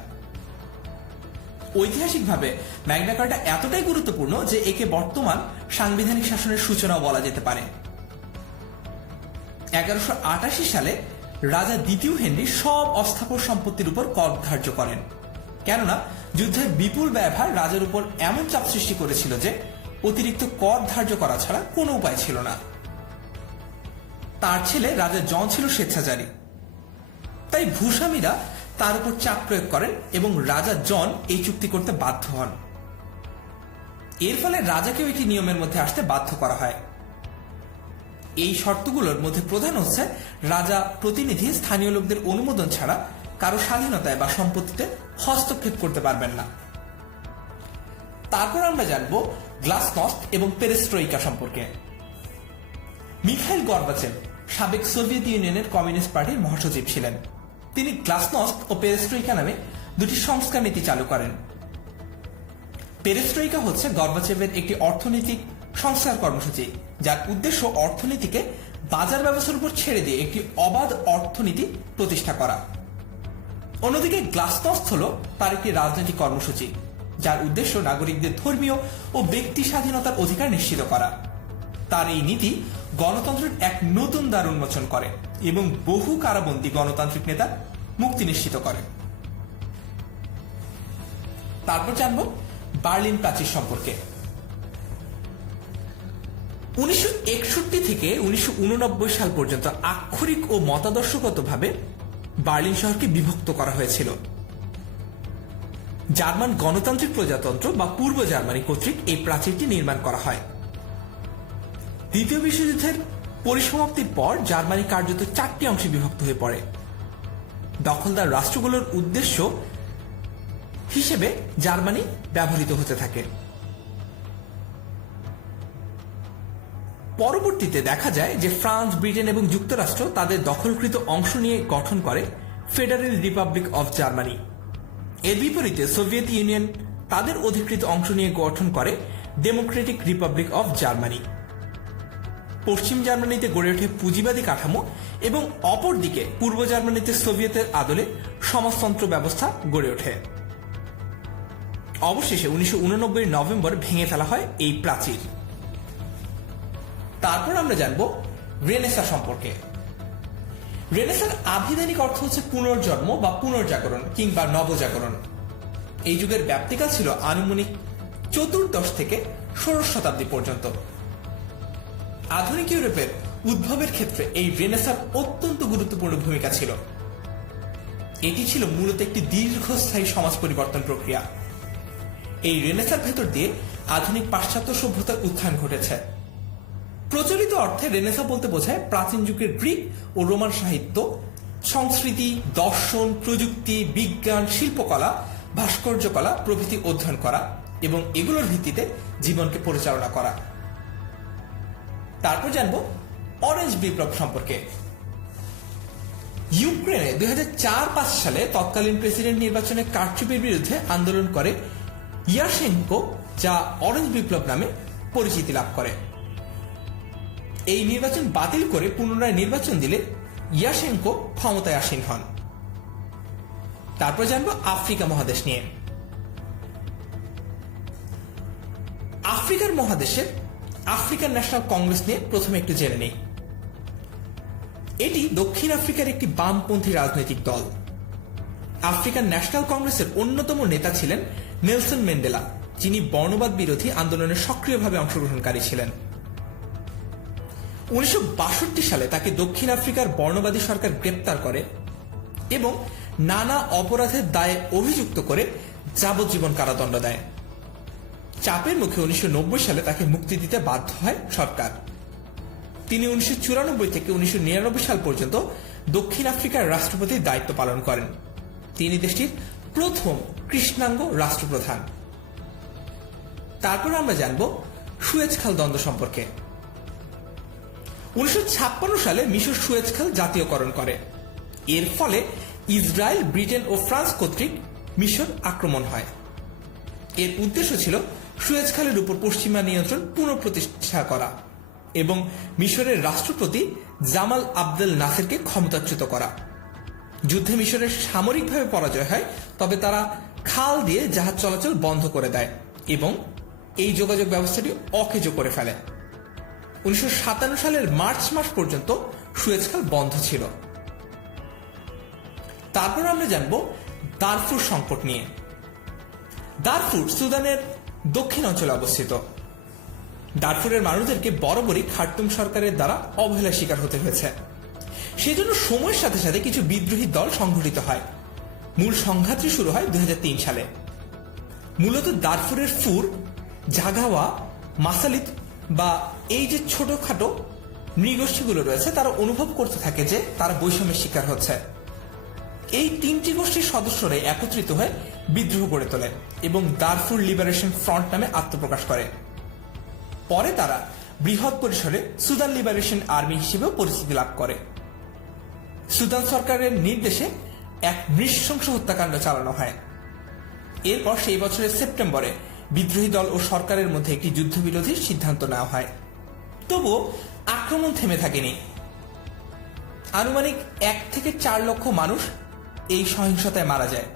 ঐতিহাসিকভাবে ম্যাগনা কার্টা এতটাই গুরুত্বপূর্ণ যে একে বর্তমান সাংবিধানিক শাসনের সূচনাও বলা যেতে পারে। 1188 সালে রাজা দ্বিতীয় হেনরি সব অস্থাবর সম্পত্তির উপর কর ধার্য করেন, কেননা যুদ্ধের বিপুল ব্যয়ভার রাজার উপর এমন চাপ সৃষ্টি করেছিল যে অতিরিক্ত কর ধার্য করা ছাড়া কোনো উপায় ছিল না। তার ছেলে রাজা জন ছিল স্বেচ্ছাচারী, তাই ভূস্বামীরা তার উপর চাপ প্রয়োগ করেন এবং রাজা জন এই চুক্তি করতে বাধ্য হন। এর ফলে রাজাকেও এটি নিয়মের মধ্যে আসতে বাধ্য করা হয়। এই শর্তগুলোর মধ্যে প্রধান হচ্ছে রাজা প্রতিনিধি স্থানীয় লোকদের অনুমোদন ছাড়া কারো স্বাধীনতায় বা সম্পত্তিতে হস্তক্ষেপ করতে পারবেন না। তারপর আমরা জানব গ্লাসনস্ট এবং পেরেস্ট্রোইকা সম্পর্কে। মিখাইল গর্বাচেভ সাবেক সোভিয়েত ইউনিয়নের কমিউনিস্ট পার্টির মহাসচিব ছিলেন। তিনি গ্লাসনস্ট ও পেরেস্ট্রোইকা নামে দুটি সংস্কার নীতি চালু করেন। পেরেস্ট্রোইকা হচ্ছে গর্বাচেভের একটি অর্থনৈতিক সংস্কার কর্মসূচি, যার উদ্দেশ্য অর্থনীতিকে বাজার ব্যবস্থার উপর ছেড়ে দিয়ে একটি অবাধ অর্থনীতি প্রতিষ্ঠা করা। অন্যদিকে গ্লাসনস্ট হল তার একটি রাজনৈতিক কর্মসূচি, যার উদ্দেশ্য নাগরিকদের ধর্মীয় ও ব্যক্তি স্বাধীনতার অধিকার নিশ্চিত করা। তার এই নীতি গণতন্ত্রের এক নতুন দ্বার উন্মোচন করে এবং বহু কারাবন্দী গণতান্ত্রিক নেতা মুক্তি নিশ্চিত করে। তারপর জানব বার্লিন প্রাচীর সম্পর্কে। 1961 থেকে 1989 সাল পর্যন্ত আক্ষরিক ও মতাদর্শগতভাবে বার্লিন শহরকে বিভক্ত করা হয়েছিল। জার্মান গণতান্ত্রিক প্রজাতন্ত্র বা পূর্ব জার্মানি কর্তৃক এই প্রাচীরটি নির্মাণ করা হয়। দ্বিতীয় বিশ্বযুদ্ধের পরিসমাপ্তির পর জার্মানি কার্যত 4টি অংশে বিভক্ত হয়ে পড়ে। দখলদার রাষ্ট্রগুলোর উদ্দেশ্য হিসেবে জার্মানি ব্যবহৃত হতে থাকে। পরবর্তীতে দেখা যায় যে ফ্রান্স, ব্রিটেন এবং যুক্তরাষ্ট্র তাদের দখলকৃত অংশ নিয়ে গঠন করে ফেডারেল রিপাবলিক অফ জার্মানি। এর বিপরীতে সোভিয়েত ইউনিয়ন তাদের অধিকৃত অংশ নিয়ে গঠন করে ডেমোক্রেটিক রিপাবলিক অফ জার্মানি। পশ্চিম জার্মানিতে গড়ে ওঠে পুঁজিবাদী কাঠামো এবং অপরদিকে পূর্ব জার্মানিতে সোভিয়েতের আদলে সমাজতন্ত্র ব্যবস্থা গড়ে ওঠে। অবশেষে 1989 নভেম্বর ভেঙে ফেলা হয় এই প্রাচীর। তারপর আমরা জানব রেনেসাঁ সম্পর্কে। রেনেসাঁর আভিধানিক অর্থ হচ্ছে পুনর্জন্ম বা পুনর্জাগরণ কিংবা নবজাগরণ। এই যুগের ব্যাপ্তিকাল ছিল আনুমানিক 14 থেকে 16 শতাব্দী পর্যন্ত। আধুনিক ইউরোপের উদ্ভবের ক্ষেত্রে এই রেনেসাঁর অত্যন্ত গুরুত্বপূর্ণ ভূমিকা ছিল। এটি ছিল মূলত একটি দীর্ঘস্থায়ী সমাজ পরিবর্তন প্রক্রিয়া। এই রেনেসাঁর ভেতর দিয়ে আধুনিক পাশ্চাত্য সভ্যতার উত্থান ঘটেছে। প্রচলিত অর্থে রেনেসাঁ বলতে বোঝায় প্রাচীন যুগের গ্রিক ও রোমান সাহিত্য, সংস্কৃতি, দর্শন, প্রযুক্তি, বিজ্ঞান, শিল্পকলা, ভাস্কর্যকলা প্রভৃতি অধ্যয়ন করা এবং এগুলোর ভিত্তিতে জীবনকে পরিচালনা করা। তারপর জানব অরেঞ্জ বিপ্লব সম্পর্কে। ইউক্রেনে 2004-05 সালে তৎকালীন প্রেসিডেন্ট নির্বাচনে কারচুপির বিরুদ্ধে আন্দোলন করে ইয়াশেঙ্কো, যা অরেঞ্জ বিপ্লব নামে পরিচিতি লাভ করে। এই নির্বাচন বাতিল করে পুনরায় নির্বাচন দিলে ইয়াশেঙ্কো ক্ষমতায় আসীন হন। তারপর জানবো আফ্রিকা মহাদেশ নিয়ে। আফ্রিকার মহাদেশের আফ্রিকান ন্যাশনাল কংগ্রেস নিয়ে প্রথমে একটু জেনে নেই। এটি দক্ষিণ আফ্রিকার একটি বামপন্থী রাজনৈতিক দল। আফ্রিকান ন্যাশনাল কংগ্রেসের অন্যতম নেতা ছিলেন নেলসন ম্যান্ডেলা, যিনি বর্ণবাদ বিরোধী আন্দোলনে সক্রিয়ভাবে অংশগ্রহণকারী ছিলেন। 1962 সালে তাকে দক্ষিণ আফ্রিকার বর্ণবাদী সরকার গ্রেপ্তার করে এবং নানা অপরাধের দায়ে অভিযুক্ত করে যাবজ্জীবন কারাদণ্ড দেয়। চাপের মুখে 1990 সালে তাকে মুক্তি দিতে বাধ্য হয় সরকার। তিনি 1994 থেকে 1999 সাল পর্যন্ত দক্ষিণ আফ্রিকার রাষ্ট্রপতির দায়িত্ব পালন করেন। তিনি দেশটির প্রথম কৃষ্ণাঙ্গ রাষ্ট্রপ্রধান। তারপর আমরা জানব সুয়েজ খাল দ্বন্দ্ব সম্পর্কে। 1956 সালে মিশর সুয়েজ খাল জাতীয়করণ করে। এর ফলে ইসরায়েল, ব্রিটেন ও ফ্রান্স কর্তৃক মিশর আক্রমণ হয়। এর উদ্দেশ্য ছিল সুয়েজ খালের উপর পশ্চিমা নিয়ন্ত্রণ পুনঃপ্রতিষ্ঠা করা এবং মিশরের রাষ্ট্রপতি জামাল আবদেল নাসেরকে ক্ষমতাচ্যুত করা। যুদ্ধে মিশরের সামরিকভাবে পরাজয় হয়, তবে তারা খাল দিয়ে জাহাজ চলাচল বন্ধ করে দেয় এবং এই যোগাযোগ ব্যবস্থাটি অকেজো করে ফেলে। 1957 সালের মার্চ মাস পর্যন্ত সুয়েজ খাল বন্ধ ছিল। তারপর আমরা জানব দারফুর সংকট নিয়ে। দারফুর সুদানের দক্ষিণ অঞ্চলে অবস্থিত। দারফুরের মানুষদেরকে বরাবরই খার্তুম সরকারের দ্বারা অবহেলার শিকার হতে হয়েছে। সেজন্য সময়ের সাথে সাথে কিছু বিদ্রোহী দল সংগঠিত হয়। মূল সংঘাতটি শুরু হয় 2003 সালে। মূলত দারফুরের ফুর, জাগাওয়া, মাসালিত বা এই যে ছোটখাটো নৃগোষ্ঠীগুলো রয়েছে তারা অনুভব করতে থাকে যে তারা বৈষম্যের শিকার হচ্ছে। এই তিনটি গোষ্ঠীর সদস্যরা একত্রিত হয়ে বিদ্রোহ গড়ে তোলে এবং দারফুর লিবারেশন ফ্রন্ট নামে আত্মপ্রকাশ করে। পরে তারা বৃহৎ পরিসরে সুদান লিবারেশন আর্মি হিসেবেও পরিচিতি লাভ করে। সুদান সরকারের নির্দেশে এক নৃশংস হত্যাকাণ্ড চালানো হয়। এরপর সেই বছরের সেপ্টেম্বরে বিদ্রোহী দল ও সরকারের মধ্যে একটি যুদ্ধবিরতির সিদ্ধান্ত নেওয়া হয়। তবুও আক্রমণ থেমে থাকেনি। আনুমানিক 1 থেকে 4 লক্ষ মানুষ এই সহিংসতায় মারা যায়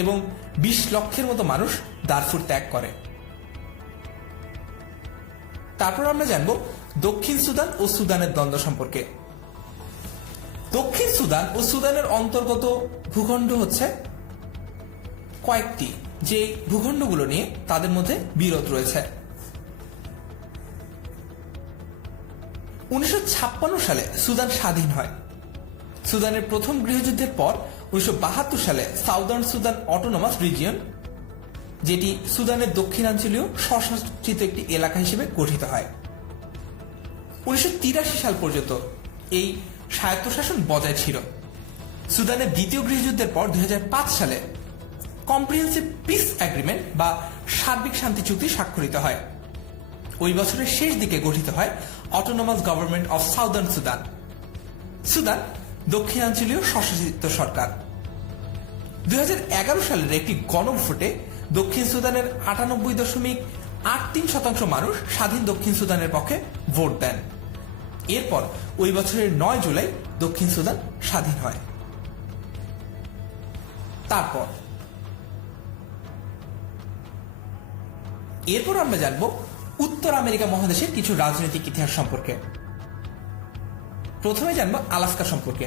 এবং 20 লক্ষের মতো মানুষ দারফুর ত্যাগ করে। তারপর আমরা জানব দক্ষিণ সুদান ও সুদানের দ্বন্দ্ব সম্পর্কে। দক্ষিণ সুদান ও সুদানের অন্তর্গত ভূখণ্ড হচ্ছে কয়েকটি, যে ভূখণ্ডগুলো নিয়ে তাদের মধ্যে বিরোধ রয়েছে। 1956 সালে সুদান স্বাধীন হয়। সুদানের প্রথম গৃহযুদ্ধের পর 1972 সালে সাউদার্ন সুদান অটোনমাস রিজিয়ন, যেটি সুদানের দক্ষিণাঞ্চলীয় স্বশাসিত একটি এলাকা হিসেবে গঠিত হয়। 1983 সাল পর্যন্ত এই স্বায়ত্তশাসন বজায় ছিল। সুদানের দ্বিতীয় গৃহযুদ্ধের পর 2005 সালে কম্প্রিহেন্সিভ পিস এগ্রিমেন্ট বা সার্বিক শান্তি চুক্তি স্বাক্ষরিত হয়। ওই বছরের শেষ দিকে গঠিত হয় autonomous government of southern Sudan. Sudan দক্ষিণাঞ্চলীয় স্বশাসিত সরকার। 2011 সালের একটি গণভোটে দক্ষিণ সুদানের 98.83% মানুষ স্বাধীন দক্ষিণ সুদানের পক্ষে ভোট দেন। এরপর ওই বছরের 9 জুলাই দক্ষিণ সুদান স্বাধীন হয়। এরপর আমরা জানব উত্তর আমেরিকা মহাদেশের কিছু রাজনৈতিক ইতিহাস সম্পর্কে। প্রথমে জানব আলাস্কা সম্পর্কে।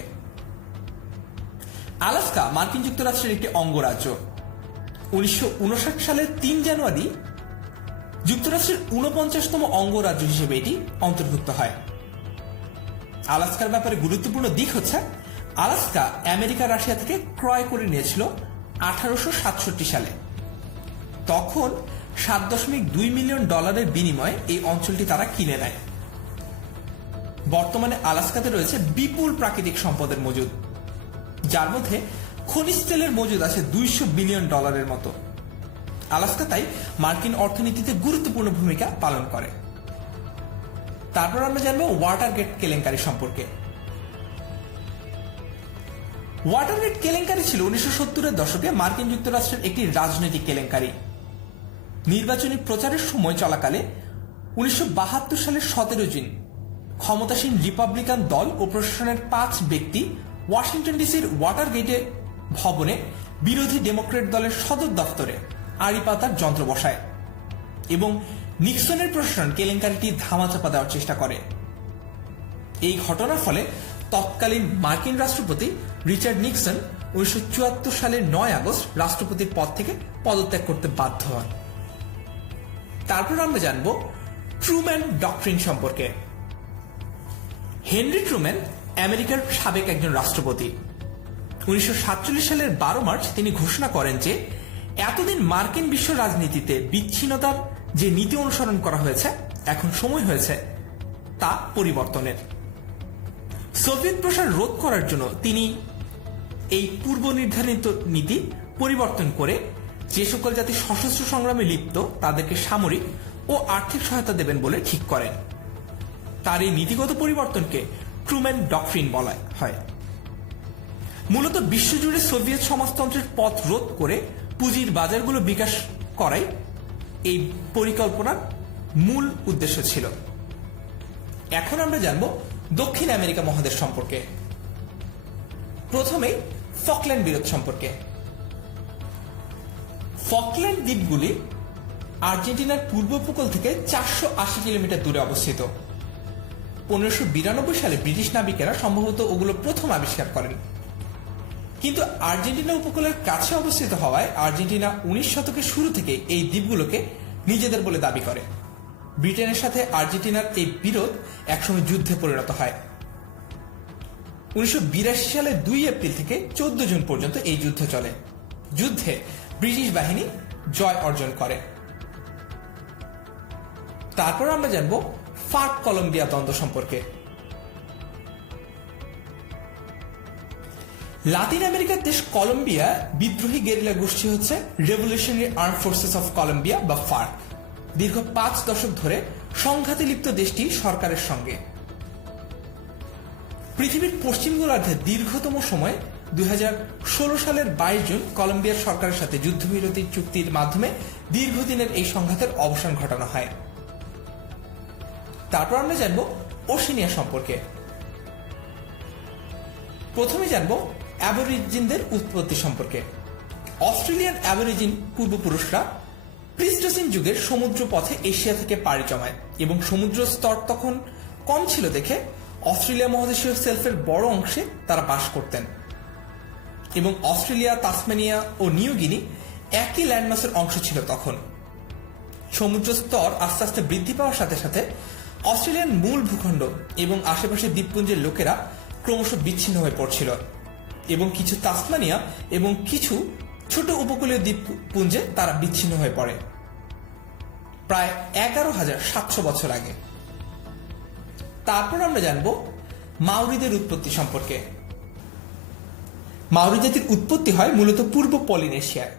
আলাস্কা মার্কিন যুক্তরাষ্ট্রের একটি অঙ্গরাজ্য। 1959 সালের 3 জানুয়ারি যুক্তরাষ্ট্রের 49তম অঙ্গরাজ্য হিসেবে এটি অন্তর্ভুক্ত হয়। আলাস্কার ব্যাপারে গুরুত্বপূর্ণ দিক হচ্ছে আলাস্কা আমেরিকা রাশিয়া থেকে ক্রয় করে নিয়েছিল 1867 সালে। তখন $7.2 মিলিয়ন বিনিময়ে এই অঞ্চলটি তারা কিনে নেয়। বর্তমানে আলাস্কাতে রয়েছে বিপুল প্রাকৃতিক সম্পদের মজুদ, যার মধ্যে খনিজ তেলের মজুদ আছে $200 বিলিয়ন মতো। আলাস্কা তাই মার্কিন অর্থনীতিতে গুরুত্বপূর্ণ ভূমিকা পালন করে। তারপর আমরা জানবো ওয়াটারগেট কেলেঙ্কারি সম্পর্কে। ওয়াটারগেট কেলেঙ্কারি ছিল 1970-এর দশকে মার্কিন যুক্তরাষ্ট্রের একটি রাজনৈতিক কেলেঙ্কারি। নির্বাচনী প্রচারের সময় চলাকালে 1972 সালের 17 জুন ক্ষমতাসীন রিপাবলিকান দল ও প্রশাসনের 5 ব্যক্তি ওয়াশিংটন ডিসির ওয়াটারগেটে ভবনে বিরোধী ডেমোক্রেট দলের সদর দফতরে আড়ি পাতার যন্ত্র বসায় এবং নিক্সনের প্রশাসন কেলেঙ্কারিটি ধামাচাপা দেওয়ার চেষ্টা করে। এই ঘটনার ফলে তৎকালীন মার্কিন রাষ্ট্রপতি রিচার্ড নিক্সন 1974 সালের 9 আগস্ট রাষ্ট্রপতির পদ থেকে পদত্যাগ করতে বাধ্য হন। তারপর আমরা জানব ট্রুম্যান ডক্ট্রিন সম্পর্কে। হেনরি ট্রুম্যান আমেরিকার সাবেক একজন রাষ্ট্রপতি। 1947 সালের 12 মার্চ তিনি ঘোষণা করেন যে এতদিন মার্কিন বিশ্ব রাজনীতিতে বিচ্ছিন্নতার যে নীতি অনুসরণ করা হয়েছে, এখন সময় হয়েছে তা পরিবর্তনের। সোভিয়েত প্রসার রোধ করার জন্য তিনি এই পূর্ব নির্ধারিত নীতি পরিবর্তন করে যে সকল জাতি সশস্ত্র সংগ্রামে লিপ্ত তাদেরকে সামরিক ও আর্থিক সহায়তা দেবেন বলে ঠিক করেন। তার এই নীতিগত পরিবর্তনকে ট্রুম্যান ডক্ট্রিন বলা হয়। মূলত বিশ্বজুড়ে সোভিয়েত সমাজতন্ত্রের পথ রোধ করে পুঁজির বাজারগুলো বিকাশ করাই এই পরিকল্পনার মূল উদ্দেশ্য ছিল। এখন আমরা জানব দক্ষিণ আমেরিকা মহাদেশ সম্পর্কে। প্রথমেই ফকল্যান্ড বিরোধ সম্পর্কে। ফকল্যান্ড দ্বীপগুলি আর্জেন্টিনার পূর্ব উপকূল থেকে 480 কিলোমিটার দূরে অবস্থিত। 1592 সালে ব্রিটিশ নাবিকেরা সম্ভবত ওগুলো প্রথম আবিষ্কার করেন, কিন্তু আর্জেন্টিনা উপকূলের কাছে অবস্থিত হওয়ায় আর্জেন্টিনা 19 শতকের শুরু থেকে এই দ্বীপগুলোকে নিজেদের বলে দাবি করে। ব্রিটেনের সাথে আর্জেন্টিনার এই বিরোধ একসময় যুদ্ধে পরিণত হয়। 1982 সালের 2 এপ্রিল থেকে 14 জুন পর্যন্ত এই যুদ্ধ চলে। যুদ্ধে ব্রিটিশ বাহিনী জয় অর্জন করে। তারপর আমরা জানব ফার্ক কলম্বিয়া দ্বন্দ্ব সম্পর্কে। লাতিন আমেরিকার দেশ কলম্বিয়া বিদ্রোহী গেরিলা গোষ্ঠী হচ্ছে revolutionary arm forces of Colombia বা ফার্ক। দীর্ঘ 5 দশক ধরে সংঘাতে লিপ্ত দেশটি সরকারের সঙ্গে। পৃথিবীর পশ্চিম গোলার্ধে দীর্ঘতম সময় 2016 সালের 22 জুন কলম্বিয়ার সরকারের সাথে যুদ্ধবিরতি চুক্তির মাধ্যমে দীর্ঘদিনের এই সংঘাতের অবসান ঘটানো হয়। তারপর আমরা জানব ওশেনিয়া সম্পর্কে। প্রথমে জানব অ্যাবরিজিনদের উৎপত্তি সম্পর্কে। অস্ট্রেলিয়ান অ্যাবরিজিন পূর্বপুরুষরা প্লিস্টোসিন যুগের সমুদ্র পথে এশিয়া থেকে পাড়ি জমায় এবং সমুদ্র স্তর তখন কম ছিল দেখে অস্ট্রেলিয়া মহাদেশীয় সেলফের বড় অংশে তারা বাস করতেন এবং অস্ট্রেলিয়া, তাসমানিয়া ও নিউ গিনি একই ল্যান্ডমাসের অংশ ছিল তখন। সমুদ্র স্তর আস্তে আস্তে বৃদ্ধি পাওয়ার সাথে সাথে অস্ট্রেলিয়ান মূল ভূখণ্ড এবং আশেপাশের দ্বীপপুঞ্জের লোকেরা ক্রমশ বিচ্ছিন্ন হয়ে পড়ছিল এবং কিছু তাসমানিয়া এবং কিছু ছোট উপকূলীয় দ্বীপপুঞ্জে তারা বিচ্ছিন্ন হয়ে পড়ে প্রায় 11,700 বছর আগে। তারপর আমরা জানব মাউরিদের উৎপত্তি সম্পর্কে। মাউরি জাতির উৎপত্তি হয় মূলত পূর্ব পলিনেশিয়ায়।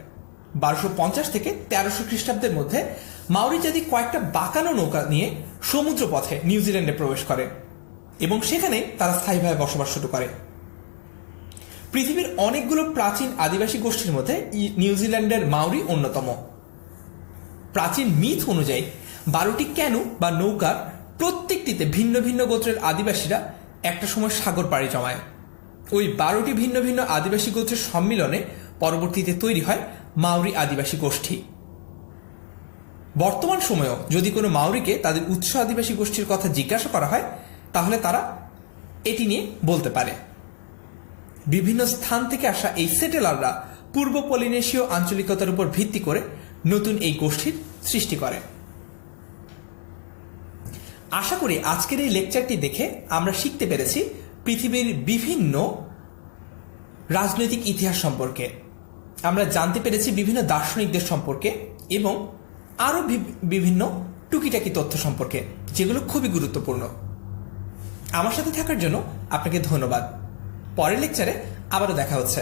1250 থেকে 1300 খ্রিস্টাব্দের মধ্যে মাউরি জাতি কয়েকটা বাঁকানো নৌকা নিয়ে সমুদ্র পথে নিউজিল্যান্ডে প্রবেশ করে এবং সেখানে তারা স্থায়ীভাবে বসবাস শুরু করে। পৃথিবীর অনেকগুলো প্রাচীন আদিবাসী গোষ্ঠীর মধ্যে নিউজিল্যান্ডের মাউরি অন্যতম। প্রাচীন মিথ অনুযায়ী 12টি ক্যানু বা নৌকার প্রত্যেকটিতে ভিন্ন ভিন্ন গোত্রের আদিবাসীরা একটা সময় সাগর পাড়ি জমায়। ওই 12টি ভিন্ন ভিন্ন আদিবাসী গোত্রের সম্মিলনে পরবর্তীতে তৈরি হয় মাউরি আদিবাসী গোষ্ঠী। বর্তমান সময়েও যদি কোনো মাউরিকে তাদের উৎস আদিবাসী গোষ্ঠীর কথা জিজ্ঞাসা করা হয় তাহলে তারা এটি নিয়ে বলতে পারে। বিভিন্ন স্থান থেকে আসা এই সেটেলাররা পূর্ব পলিনেশীয় আঞ্চলিকতার উপর ভিত্তি করে নতুন এই গোষ্ঠীর সৃষ্টি করে। আশা করি আজকের এই লেকচারটি দেখে আমরা শিখতে পেরেছি পৃথিবীর বিভিন্ন রাজনৈতিক ইতিহাস সম্পর্কে। আমরা জানতে পেরেছি বিভিন্ন দার্শনিকদের সম্পর্কে এবং আরও বিভিন্ন টুকিটাকি তথ্য সম্পর্কে, যেগুলো খুবই গুরুত্বপূর্ণ। আমার সাথে থাকার জন্য আপনাকে ধন্যবাদ। পরের লেকচারে আবারও দেখা হচ্ছে।